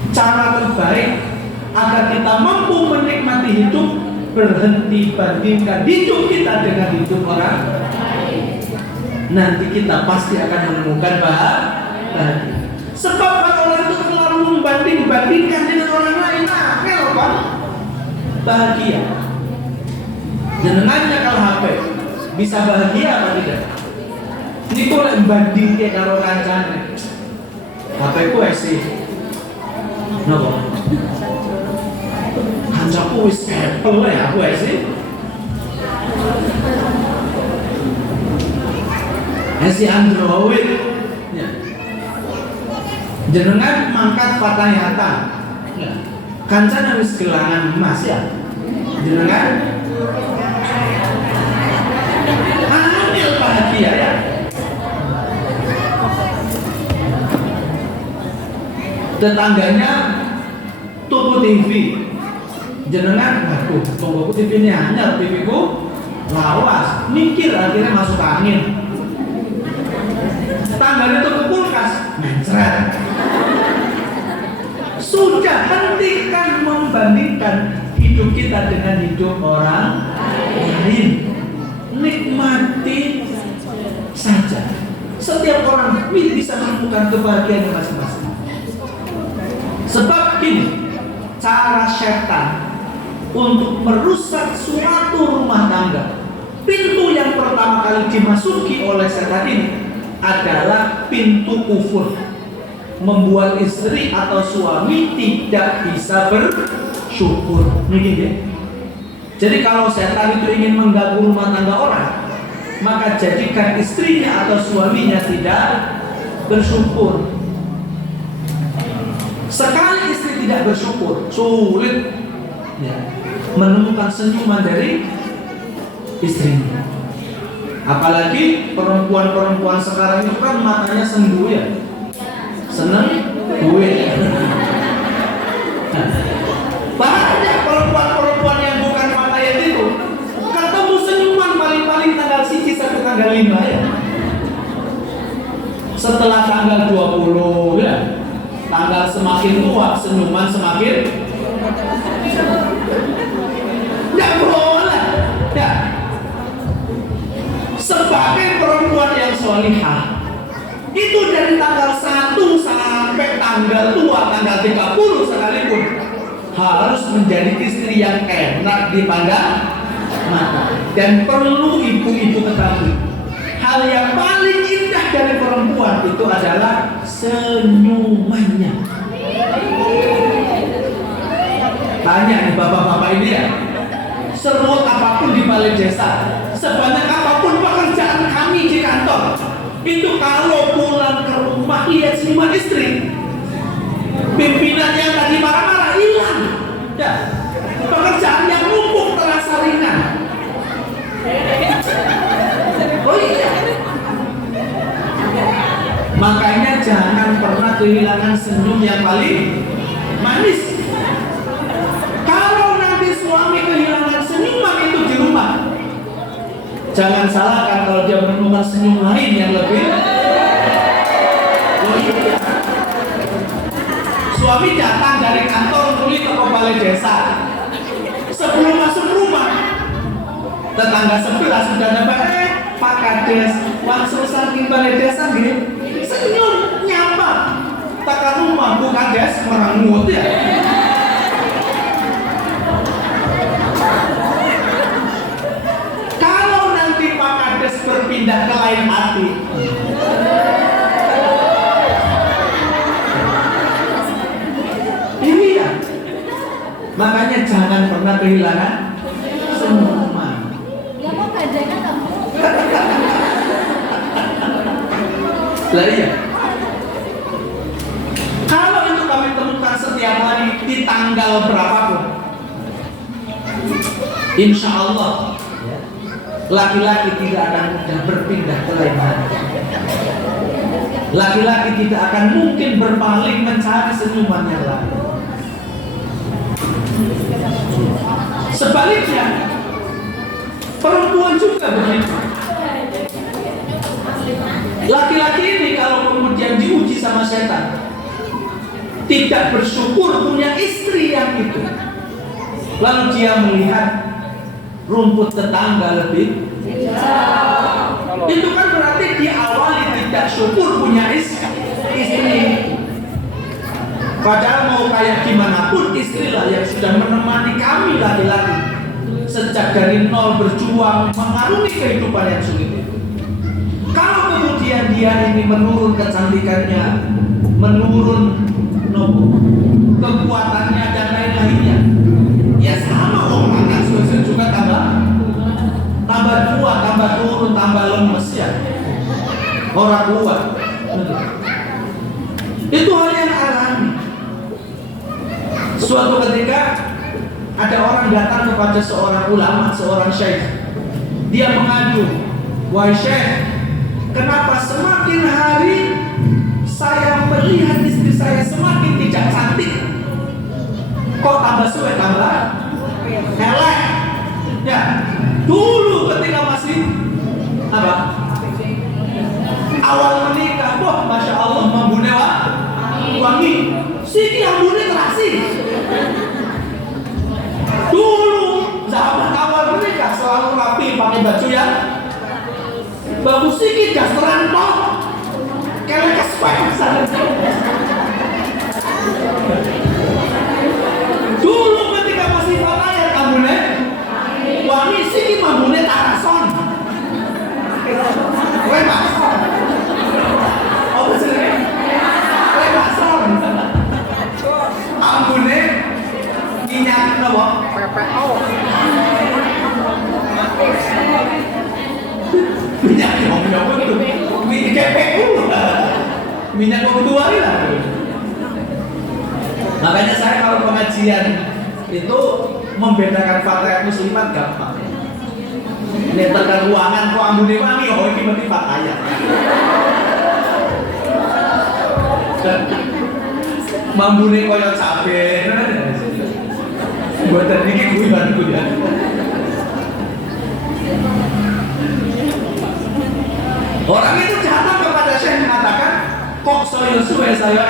cara terbaik agar kita mampu menikmati hidup, berhenti bandingkan hidup kita dengan hidup orang. Nanti kita pasti akan menemukan bahagia. Sebab kalau orang itu terlalu membanding-bandingkan dengan orang lain, apa? Bahagia. Jenengannya kalau HP bisa bahagia apa tidak? Ini kok lek bandingke karo kancane. HP ku esi. Napa? Kancaku wis Apple ya, aku esi. Si Android ya. Jenengan mangkat Fatayatan ya. Kancana wis gelangan emas ya. Jenengan ambil bahagia ya. Tetangganya tuku TV, jenengan waduh tunggu TV ini anyar, TV ku lawas, mikir akhirnya masuk angin. Tangganya itu ke kulkas, mencret. Sudah, hentikan membandingkan hidup kita dengan hidup orang lain. Nikmati saja. Setiap orang bisa menemukan kebahagiaan masing-masing. Sebab ini cara setan untuk merusak suatu rumah tangga. Pintu yang pertama kali dimasuki oleh setan ini adalah pintu kufur, membuat istri atau suami tidak bisa bersyukur. Ini. Jadi kalau setan itu ingin mengganggu rumah tangga orang, maka jadikan istrinya atau suaminya tidak bersyukur. Sekali istri tidak bersyukur, sulit ya, menemukan senyuman dari istrinya. Apalagi perempuan-perempuan sekarang itu kan matanya sendu ya, seneng duit. Nah, banyak perempuan-perempuan yang bukan matanya itu ketemu senyuman paling-paling tanggal 1 sampai tanggal 5 ya. Setelah tanggal 20 ya, tanggal semakin tua senyuman semakin nggak boleh ya. Sebagai perempuan yang sholihah itu dari tanggal 1 sampai tanggal tua tanggal 30 sekalipun harus menjadi istri yang enak dipandang mata. Dan perlu ibu-ibu ketahui, hal yang paling indah dari perempuan itu adalah senyumannya. Tanya nih bapak-bapak ini ya, serut apapun di balai desa, sebanyak apapun pekerjaan kami di kantor, itu kalau pulang ke rumah lihat senyuman istri, pimpinan yang tadi marah-marah hilang ya, pekerjaan yang numpuk terasa ringan. Oh iya, makanya jangan pernah kehilangan senyum yang paling manis. Kalau nanti suami kehilangan senyuman itu di rumah, jangan salahkan kalau dia menemukan senyum lain yang lebih. Oh iya, suami datang dari kantor tuli ke balai desa, sebelum masuk rumah tetangga sebelah sudah dapat, Pak Kades, langsung saking balai desa gitu, senyum nyapa, takkan rumah Bu Kades merangut ya. Kalau nanti Pak Kades berpindah ke lain hati, ini ya, makanya jangan pernah kehilangan senyuman. Lah iya. Kalau itu kami temukan setiap hari di tanggal berapapun, insya Allah laki-laki tidak akan mudah berpindah ke lain hati. Laki-laki tidak akan mungkin berpaling mencari senyuman yang lain. Sebaliknya, perempuan juga begitu. Laki-laki ini kalau kemudian diuji sama setan, tidak bersyukur punya istri yang itu, lalu dia melihat rumput tetangga lebih hijau, itu kan berarti dia awali tidak syukur punya istri. Padahal mau kayak gimana pun, istrilah yang sudah menemani kami laki-laki sejak dari nol berjuang mengarungi kehidupan yang sulit itu. Kalau kemudian dia ini menurun kecantikannya, menurun kekuatannya dan lain-lainnya, ya sama orang kan juga tambah tua, tambah turun, tambah lemes ya, orang kuat. Itu hal yang alami. Suatu ketika ada orang datang kepada seorang ulama, seorang syekh. Dia mengadu, "Wahai syekh, kenapa semakin hari saya melihat istri saya semakin tidak cantik? Kok tambah suwe, tambah elek?" Ya, dulu ketika masih apa? Awal menikah, wah masya Allah, membune wangi. Sini yang bune terasi. Dulu zaman awal menikah selalu rapi, pakai baju yang bagus sedikit, dasteran kok kayak kespek sana. Dulu ketika masih pakai ambune wangi sedikit, ambune tarason. Lebason. Oh betul. Lebason. Ambune minyak apa? PPO. Minyak ngomong itu minyak GPU. minyak wong tua lah. Makanya saya kalau pengajian itu membedakan fatayat muslimat gampang. Ini tekan ruangan kok ambune wangi, oh ini berarti fatayat. Mambune koyo cabe. Buatan ini kuibanku ya. Orang itu datang kepada Syekh mengatakan, kok saya suwe saya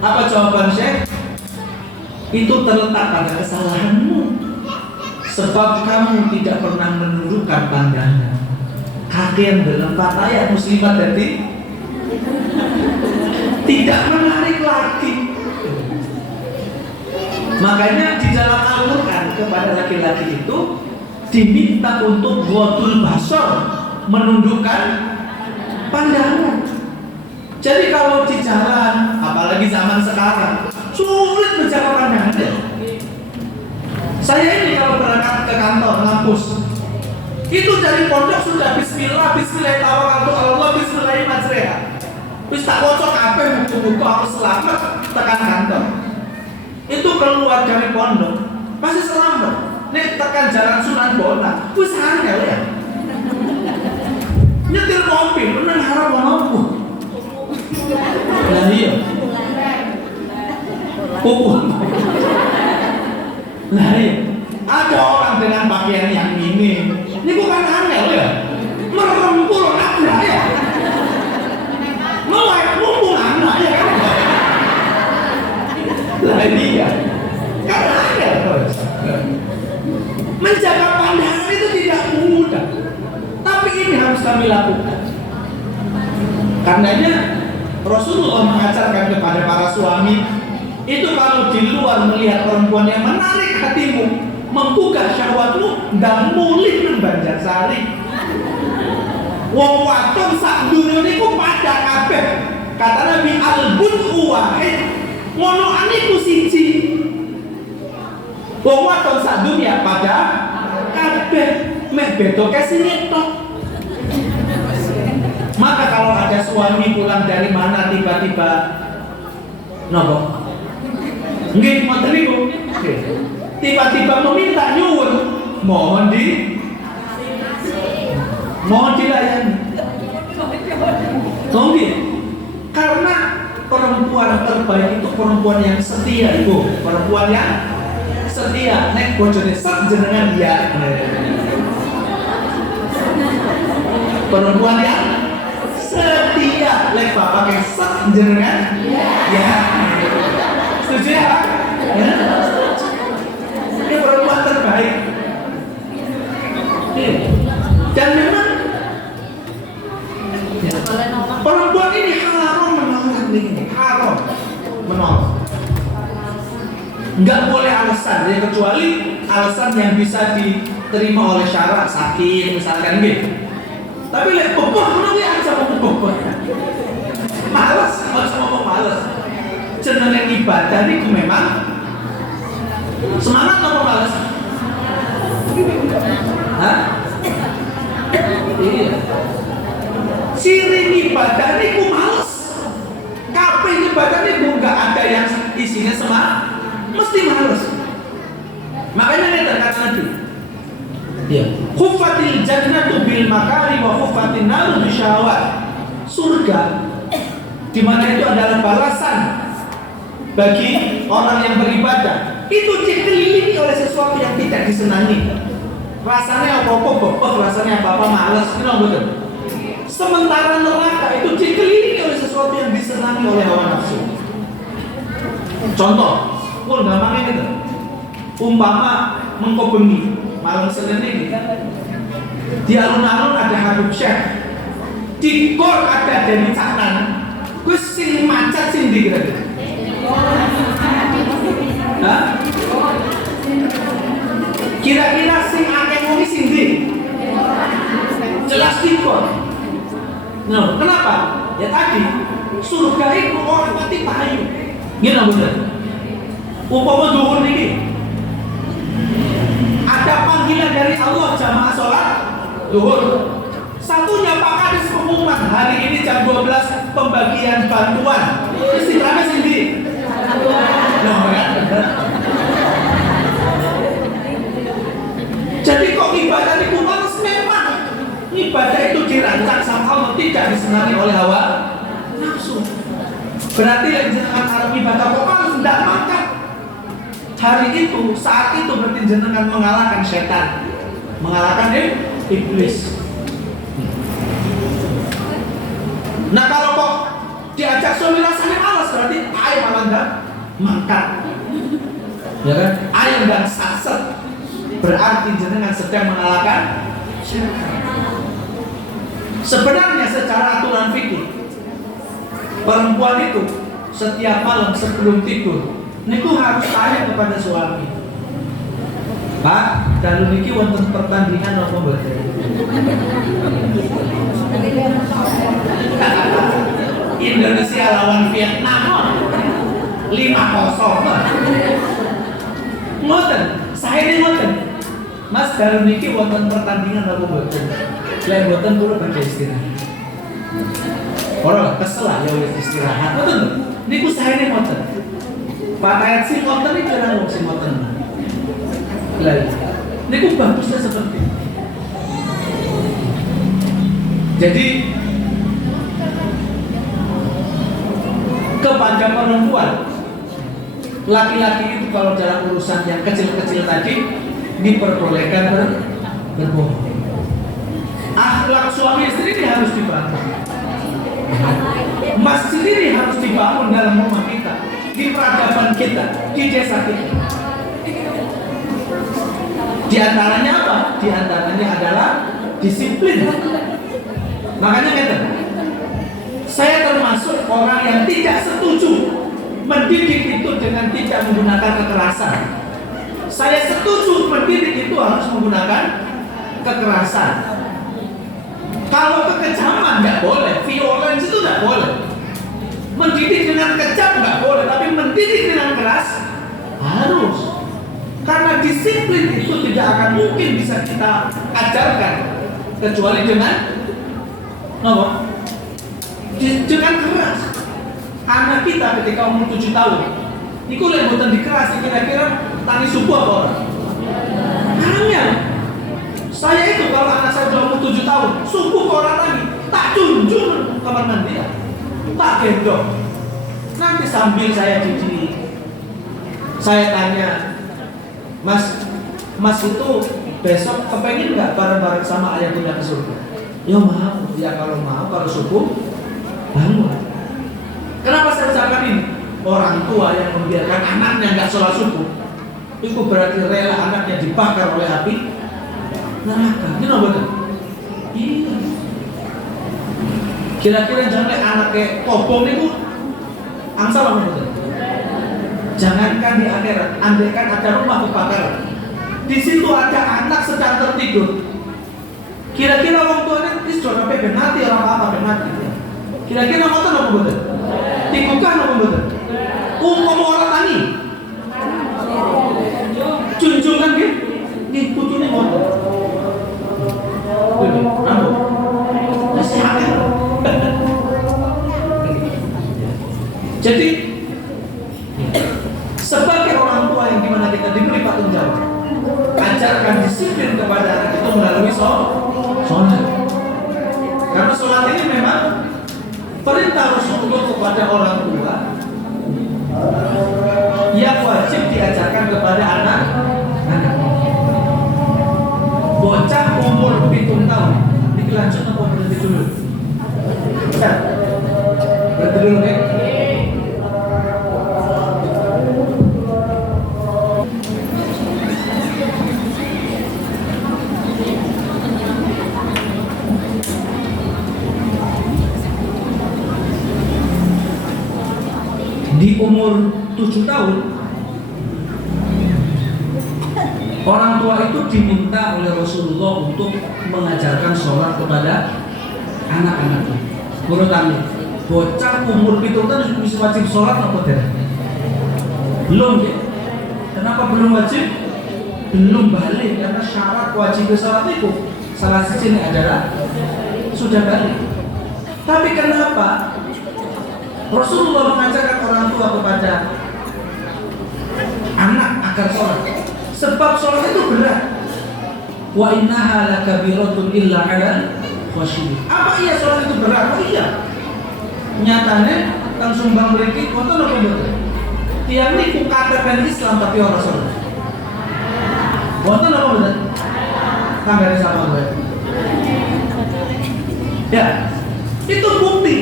apa jawaban Syekh? Itu terletak pada kesalahanmu. Sebab kamu tidak pernah menundukkan pandangan. Kakek dalam fatayat muslimat jadi tidak menarik lagi. Makanya di dalam Al-Quran kepada laki-laki itu diminta untuk ghodul basar, menundukkan pandangan. Jadi kalau di jalan, apalagi zaman sekarang, sulit menjaga pandangan. Saya ini kalau berangkat ke kantor, ngampus, itu dari pondok sudah bismillah, bismillahirrahmanirrahim, bismillahirrahmanirrahim. Wis tak kocok kabeh buku-buku aku selamat tekan kantor. Itu keluar dari pondok, pasti selamat. Nek tekan jalan Sunan Bonang, wis angel ya. Nyetir mobil, nang harap opo. Lah iya. Nah iya. Ada orang dengan pakaian yang ini bukan angel ya. Merempul anak ya. Melek mumpung anak ya kan. Lah iya. Karena angel terus. Menjaga pandangan itu tidak mudah. Tapi ini harus kami lakukan. Karenanya Rasulullah mengajarkan kepada para suami itu kalau di luar melihat perempuan yang menarik hatimu, menggugah syahwatmu, dan mulih nang Banjarsari. Wong wadon sak dunya niku padha kabeh. Kata Nabi al-bud'u wahid. Ngono aniku siji. Wong wadon sak dunya padha kabeh. Meh beda kesine tok. Maka kalau ada suami pulang dari mana tiba-tiba nopo? Nggih, ngoten niku. Tiba-tiba meminta nyuwun, mohon dilayani. Nggih. Karena perempuan terbaik itu perempuan yang setia, Ibu. Perempuan yang setia. Nek bojone sak jenengan ya. Perempuan yang setia, lek bapak yang sak jenengan ya. Setuju ya? Ini perempuan terbaik. Dan memang perempuan ini haram menolak ini, haram menolak. Nggak boleh alasan, ya, kecuali alasan yang bisa diterima oleh syarak, sakit misalkan gitu. Tapi lihat bobok, kenapa aja mau bobok? Malas, nggak usah ngomong malas. Jeneng ibadah itu memang semangat atau malas? Hah? Iya. Siring ibadah itu malas. Kabeh ibadah itu nggak ada yang isinya semangat, mesti malas. Makanya ini terkata Nabi. Ya. Khuffatil jannatu bil makari wa khuffatin naru bisyahawat. Surga di mana itu adalah balasan bagi orang yang beribadah, itu dikelilingi oleh sesuatu yang tidak disenangi. Rasanya apa-apa bebek, rasanya apa-apa malas, betul. Sementara neraka itu dikelilingi oleh sesuatu yang disenangi oleh hawa nafsu. Contoh, pun gampang ini, umpama mengko bengi malam Senin ini di alun-alun ada Habib Syekh, di gor ada Deni Caknan, gue sing macet sing di kira-kira. Hah? Kira-kira sing akeh wong sing ndi? Jelas di gor. Nah, kenapa? Ya tadi surga itu orang mati payu. Gimana bener? Umpama zuhur niki ada panggilan dari Allah jamaah sholat zuhur. Satunya Pak Kades pengumuman hari ini jam 12 pembagian bantuan. Istilahnya sendiri. Jadi kok ibadah itu males memang. Ibadah itu dirancang sama Allah, tidak disenangi oleh hawa nafsu. Berarti yang jenengan arep ibadah kok males tidak makan. Hari itu, saat itu berarti jenengan mengalahkan setan, mengalahkan iblis. Nah kalau kok diajak suami rasanya malas, berarti air malah enggak makan, ya kan? Air enggak saset, berarti jenengan sedang mengalahkan setan. Sebenarnya secara aturan fikih, perempuan itu setiap malam sebelum tidur niku harus tanya kepada suami, Pak, dalu niki wonten pertandingan apa mboten? Indonesia lawan Vietnam 5-0. Ngoten, saya ini ngoten. Mas, dalu niki wonten pertandingan apa mboten? Lek mboten kula badhe istirahat. Ora kesel ya wis istirahat. Ngoten. Niku saya ini ngoten. Pakaian si ngoten iki ora wong sing ngoten. Lah, niku bagusnya seperti itu. Jadi kepada perempuan, laki-laki itu kalau dalam urusan yang kecil-kecil tadi diperbolehkan berbohong. Akhlak suami istri ini harus dibangun. Masjid ini harus dibangun dalam rumah kita, di peradaban kita, di desa kita. Di antaranya apa? Di antaranya adalah disiplin. Makanya kata, saya termasuk orang yang tidak setuju mendidik itu dengan tidak menggunakan kekerasan. Saya setuju mendidik itu harus menggunakan kekerasan. Kalau kekejaman nggak boleh, violence itu nggak boleh. Mendidik dengan kejam nggak boleh, tapi mendidik dengan keras harus. Karena disiplin itu tidak akan mungkin bisa kita ajarkan kecuali dengan apa? Dengan keras. Anak kita ketika umur 7 tahun, itu lek boten dikeras, kira-kira tani subuh apa orang? Hanya saya itu kalau anak saya sudah umur 7 tahun, subuh ke orang tani, tak junjung kamar mandi, tak gendong. Nanti sambil saya didik, saya tanya, Mas itu besok kepengen nggak bareng-bareng sama ayah punya ke surga? Ya mau, ya kalau mau, kalau subuh bangun. Kenapa saya ucapkan ini? Orang tua yang membiarkan anaknya nggak sholat subuh, itu berarti rela anaknya dibakar oleh api neraka. Ini betul? Iya. Kira-kira jangan anak kayak kobong itu angsal apa betul? Jangankan di akhirat, andaikan ada rumah kebakaran, di situ ada anak sedang tertidur. Kira-kira orang tuanya itu sudah sampai benati orang apa benati. Kira-kira mau tahu apa betul? Tikukan apa betul? Orang tani. Junjungan dia, di putunya motor. Jadi sebagai orang tua yang dimana kita diberi tanggung jawab, ajarkan disiplin kepada anak itu melalui sholat. Karena sholat ini memang perintah Rasulullah kepada orang tua yang wajib diajarkan kepada anak. Bocah umur 7 tahun, dilanjut apa berhenti dulu? Ya, berhenti dulu nih. Di umur 7 tahun orang tua itu diminta oleh Rasulullah untuk mengajarkan sholat kepada anak-anaknya. Menurut kami, bocah umur 7 tahun bisa wajib sholat apa tidak? Belum ya? Kenapa belum wajib? Belum balik, karena syarat wajib sholat itu salah satunya adalah sudah balik. Tapi kenapa Rasulullah mengajarkan orang tua kepada anak agar sholat? Sebab sholat itu berat. Wa innaha lakabiratun illa 'alal khashiyin. Apa iya sholat itu berat? Oh iya. Nyatane tang sumbang mriki wonten apa mboten? Tiyang niku KTP Islam tapi ora sholat. Wonten apa mboten? Kambare sama gue. Ya, itu bukti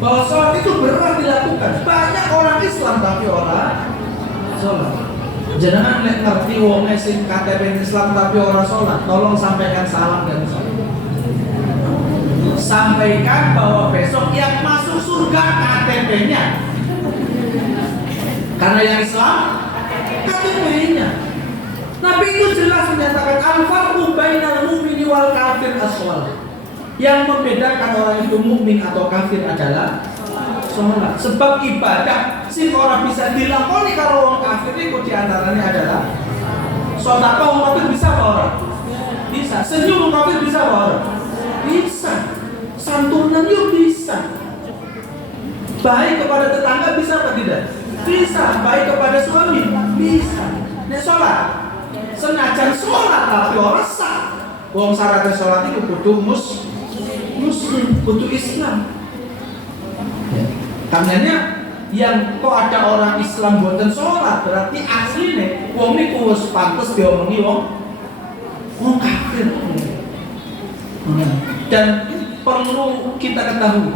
bahwa sholat itu berat dilakukan. Banyak orang Islam tapi orang sholat. Jangan ngerti wong sing KTP Islam tapi orang sholat. Tolong sampaikan salam dan salam. Sampaikan bahwa besok yang masuk surga KTP-nya. Karena yang Islam KTP-nya. Nabi itu jelas menyatakan al-farqu bainal mu'mini wal kafir aswal. Yang membedakan orang itu mukmin atau kafir adalah sholat. Sebab ibadah sing ora bisa dilakoni kalau orang kafir itu diantaranya adalah sholat. Orang kafir bisa apa orang? Bisa. Senyum orang kafir bisa apa orang? Bisa. Santunan yuk bisa. Baik kepada tetangga bisa apa tidak? Bisa. Baik kepada suami bisa. Nek sholat senajan sholat tapi orang sah. Wong syaratnya sholat itu butuh muslim, butuh Islam. Karenanya yang kok ada orang Islam buatan sholat berarti aslinya wong niku wis pantes diomongi wong kafir. Dan perlu kita ketahui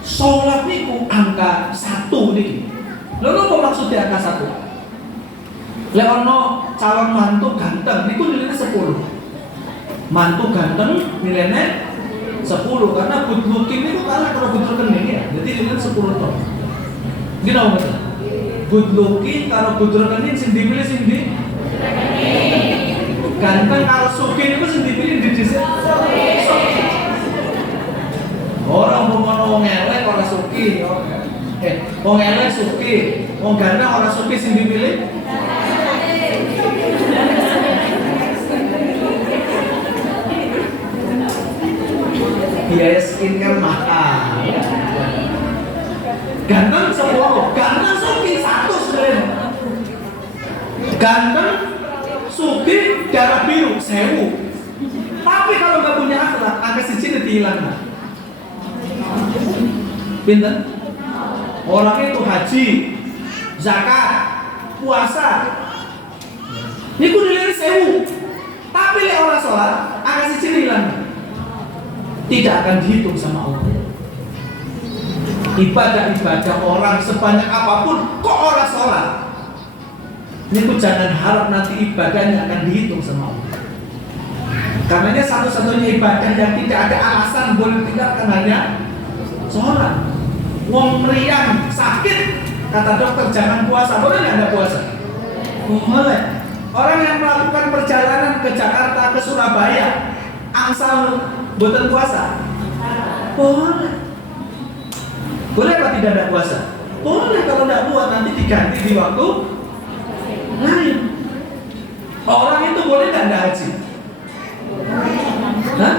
sholat niku angka 1 niki. Lha apa maksudnya angka 1? Lek ono calon mantu ganteng niku nilainya 10. Mantu ganteng nilainya 10 karena good looking itu kalah kalau good rekening ya. Jadi nilainya 10 ton. Gini betul. Good looking kalau good rekening sing dipilih sing di ganteng kalau sugih itu sing dipilih di desa. Orang mau wong elek ora sugih. Wong elek sugih, wong ganteng ora sugih sing dipilih. Biaya skincare mahal. Ganteng 10, ganteng sugih 1 sebenarnya. Ganteng sugih darah biru 1000. Tapi kalau nggak punya akhlak, angka siji dihilang. Pinten? Orang itu haji, zakat, puasa. Niku nilai 1000. Tapi lek orang sholat, angka siji hilang. Tidak akan dihitung sama Allah. Ibadah-ibadah orang sebanyak apapun kok orang sholat, ini jangan harap nanti ibadahnya akan dihitung sama Allah. Karenanya satu-satunya ibadah yang tidak ada alasan boleh tinggalkan hanya sholat. Wong meriang sakit, kata dokter jangan puasa, boleh nggak ada puasa? Boleh. Orang yang melakukan perjalanan ke Jakarta, ke Surabaya, angsal boten puasa? Boleh. Boleh apa tidak ada puasa? Boleh kalau tidak buat nanti diganti di waktu lain. Orang itu boleh tidak ada haji? Hah?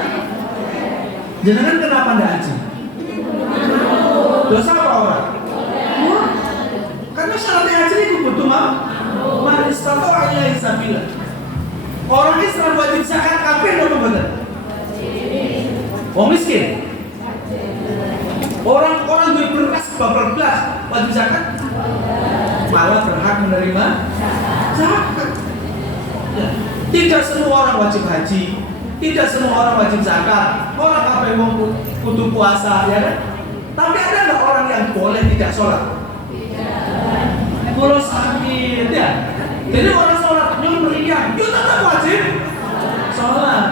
Jangan kenapa tidak haji? Dosa apa orang? Karena syaratnya haji itu butuh manis atau ayat sabila. Orang Islam wajib zakat kafir atau betul? Orang miskin. Orang duit beras belas wajib zakat, malah berhak menerima zakat. Ya. Tidak semua orang wajib haji, tidak semua orang wajib zakat. Orang apa yang butuh puasa, ya kan? Tapi ada nggak orang yang boleh tidak sholat? Kalau sakit, ya. Jadi orang sholat, nyuruh meriang, yuk tetap wajib sholat.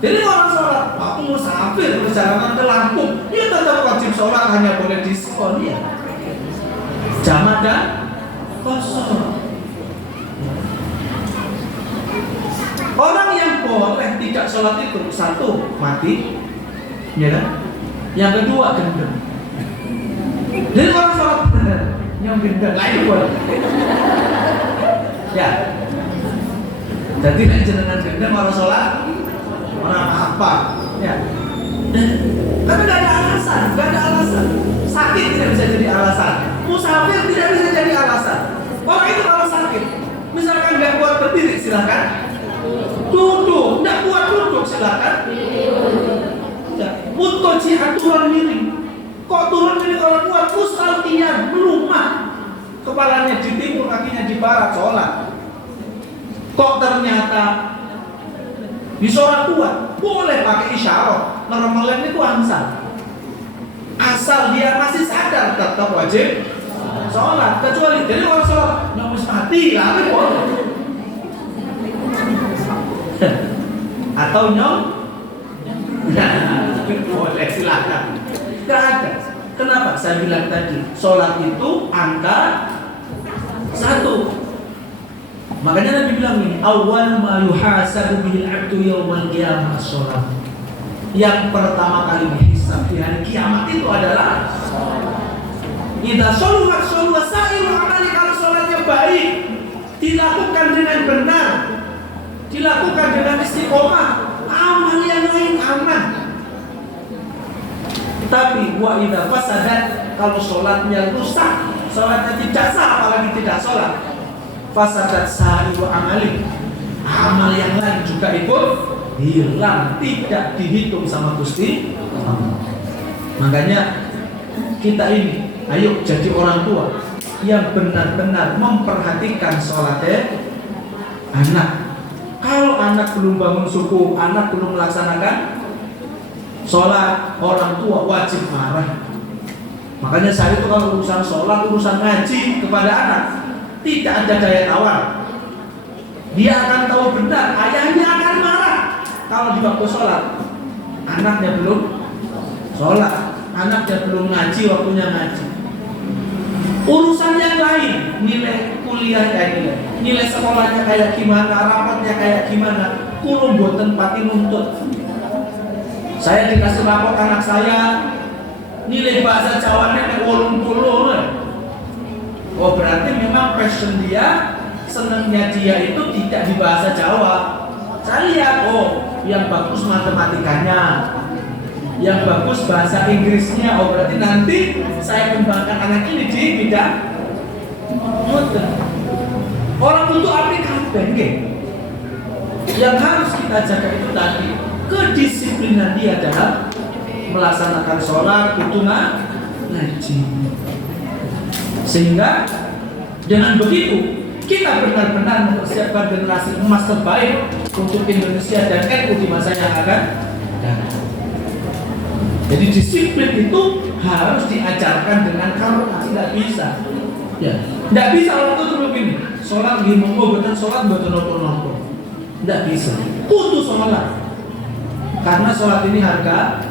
Jadi orang sholat, aku musafir perjalanan ke Lampung, dia tetap wajib sholat, hanya boleh diskon ya. Jamak dan kosong. Orang yang boleh tidak sholat itu satu mati, ya kan? Yang kedua gendeng. Jadi orang sholat benar, yang gendeng, lah itu boleh. Ya. Jadi nek jenengan gendeng orang sholat orang apa? Ya. Karena tidak ada alasan, nggak ada alasan. Sakit tidak bisa jadi alasan, musafir tidak bisa jadi alasan. Orang itu kalau sakit, misalkan nggak kuat berdiri, silakan duduk. Nggak kuat duduk, silakan mutoji aturan miring. Kok turun miring kalau kuat? Mustalqiyan, melumah, kepalanya di timur, kakinya di barat, sholat. Kok ternyata di sholat kuat, boleh pakai isyarat, merem-melem itu ansal. Asal dia masih sadar, tetap wajib sholat. Kecuali dari orang sholat nyamus mati lah, boleh. Atau nyom, boleh, silakan. Tidak ada. Kenapa? Saya bilang tadi, sholat itu angka 1. Makanya Nabi bilang ini, awal ma yuhasabu bihil abdu yawmal qiyamah sholat. Yang pertama kali dihisab di hari kiamat itu adalah idza sholuhat sholuha sa'iru amali. Kalau sholatnya baik, dilakukan dengan benar, dilakukan dengan istiqomah, amal yang lain aman. Tapi wa idza fasadat, kalau sholatnya rusak, sholatnya tidak sah, apalagi tidak sholat, fasadat sa'iru amali, amal yang lain juga ikut hilang, tidak dihitung sama Gusti Allah. Makanya kita ini, ayo jadi orang tua yang benar-benar memperhatikan sholatnya anak. Kalau anak belum bangun subuh, anak belum melaksanakan sholat, orang tua wajib marah. Makanya saya itu kalau urusan sholat, urusan ngaji kepada anak, tidak ada daya tawar. Dia akan tahu benar, ayahnya akan marah kalau di waktu sholat anaknya belum sholat, anaknya belum ngaji, waktunya ngaji. Urusan yang lain, nilai kuliah kayak nilai sekolahnya kayak gimana, rapatnya kayak gimana, kulo mboten pati nuntut. Saya dikasih rapot anak saya, nilai bahasa Jawanya nek 80. Oh, berarti memang passion dia, senangnya dia itu tidak di bahasa Jawa. Saya lihat, oh, yang bagus matematikanya, yang bagus bahasa Inggrisnya. Oh, berarti nanti saya kembangkan anak ini di bidang modern. Orang butuh aplikasi, yang harus kita jaga itu tadi kedisiplinan dia dalam melaksanakan sholat, hitungan, ngaji. Sehingga dengan begitu kita benar-benar mempersiapkan generasi emas terbaik untuk Indonesia dan NU di masa yang akan datang. Jadi disiplin itu harus diajarkan dengan kamu, tidak bisa. Ya, tidak bisa orang itu begini. Sholat gimana? Betul sholat betul nopo. Tidak bisa. Kudu sholat. Karena sholat ini harga.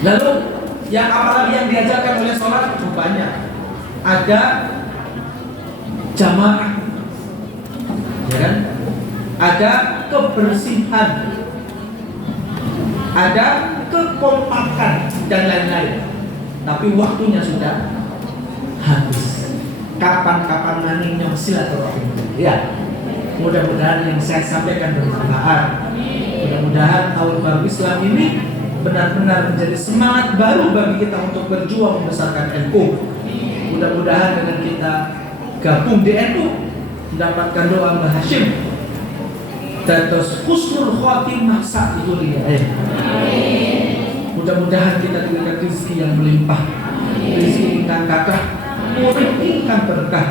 Lalu yang apalagi yang diajarkan oleh sholat banyak. Ada jamaah, ya kan? Ada kebersihan, ada kekompakan dan lain-lain. Tapi waktunya sudah habis. Kapan-kapan maningnya silaturahim. Ya, mudah-mudahan yang saya sampaikan bermanfaat. Mudah-mudahan tahun baru Islam ini benar-benar menjadi semangat baru bagi kita untuk berjuang membesarkan NU. Mudah-mudahan dengan kita gabung di NU, mendapatkan doa Mbah Hashim, terus husnul khotimah saat itu dia. Mudah-mudahan kita diberikan rezeki yang melimpah, rezeki ingkang kathah, urip ingkang berkah,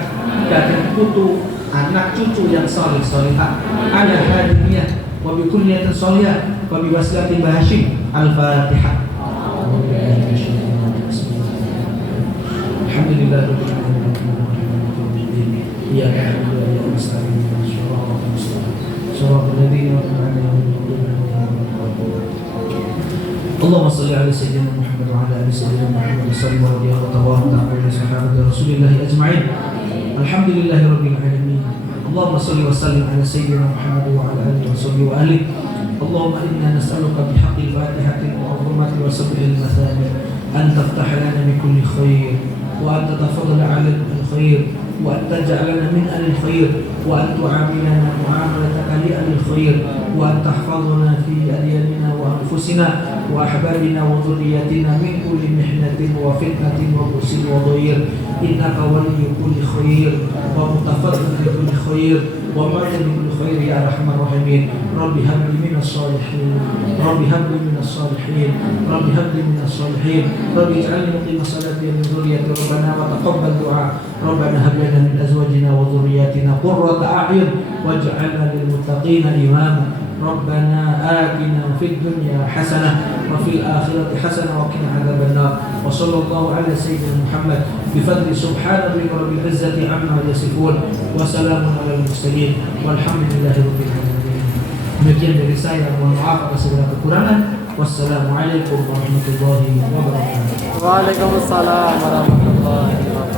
dan putu anak cucu yang saleh salihah, ala hadiniyah wa bi kulliyatin salihah wa bi wasilatin Mbah Hashim. Al-Fatihah. Alhamdulillah. Ya Allahumma salli ala sayyidina Muhammad wa ala ali sayyidina Muhammad sallallahu alaihi wa tabaraka wa sahabati Rasulillah ajma'in. Alhamdulillahi rabbil alamin. Allahumma salli wa sallim ala sayyidina Muhammad wa ala alihi wa alihi. Allahumma inna nas'aluka bihaqqil Fatihati wa 'azamati wa sab'il mathani an تفتح لنا بكل خير، وأن تتفضل علينا بالخير، وأن تجعلنا من أهل الخير، وأن تعاملنا معاملتك لأهل الخير، وأن تحفظنا في أدياننا وأنفسنا وأحبابنا وذرياتنا من كل محنة وفتنة وبؤس وضير، إنك ولي كل خير ومتفضل بكل خير ومعطي بكل خير يا أرحم الراحمين. رب هب لي من الصالحين، رب هب لي من الصالحين، رب هب لي من الصالحين، رب اجعلني مقيم الصلاة من ذريتي ربنا وتقبل دعاء، ربنا هب لنا من أزواجنا وذرياتنا قرة أعين واجعلنا للمتقين إماما. ربنا آتنا في الدنيا حسنة وفي الآخرة حسنة وقنا عذاب النار. وصلى الله على سيدنا محمد بفضل سبحان ربك رب العزة عما يصفون وسلام على المرسلين والحمد لله رب العالمين. Demikian dari saya, mohon maaf atas segala kekurangan. Wassalamualaikum warahmatullahi wabarakatuh. Waalaikumsalam warahmatullahi wabarakatuh.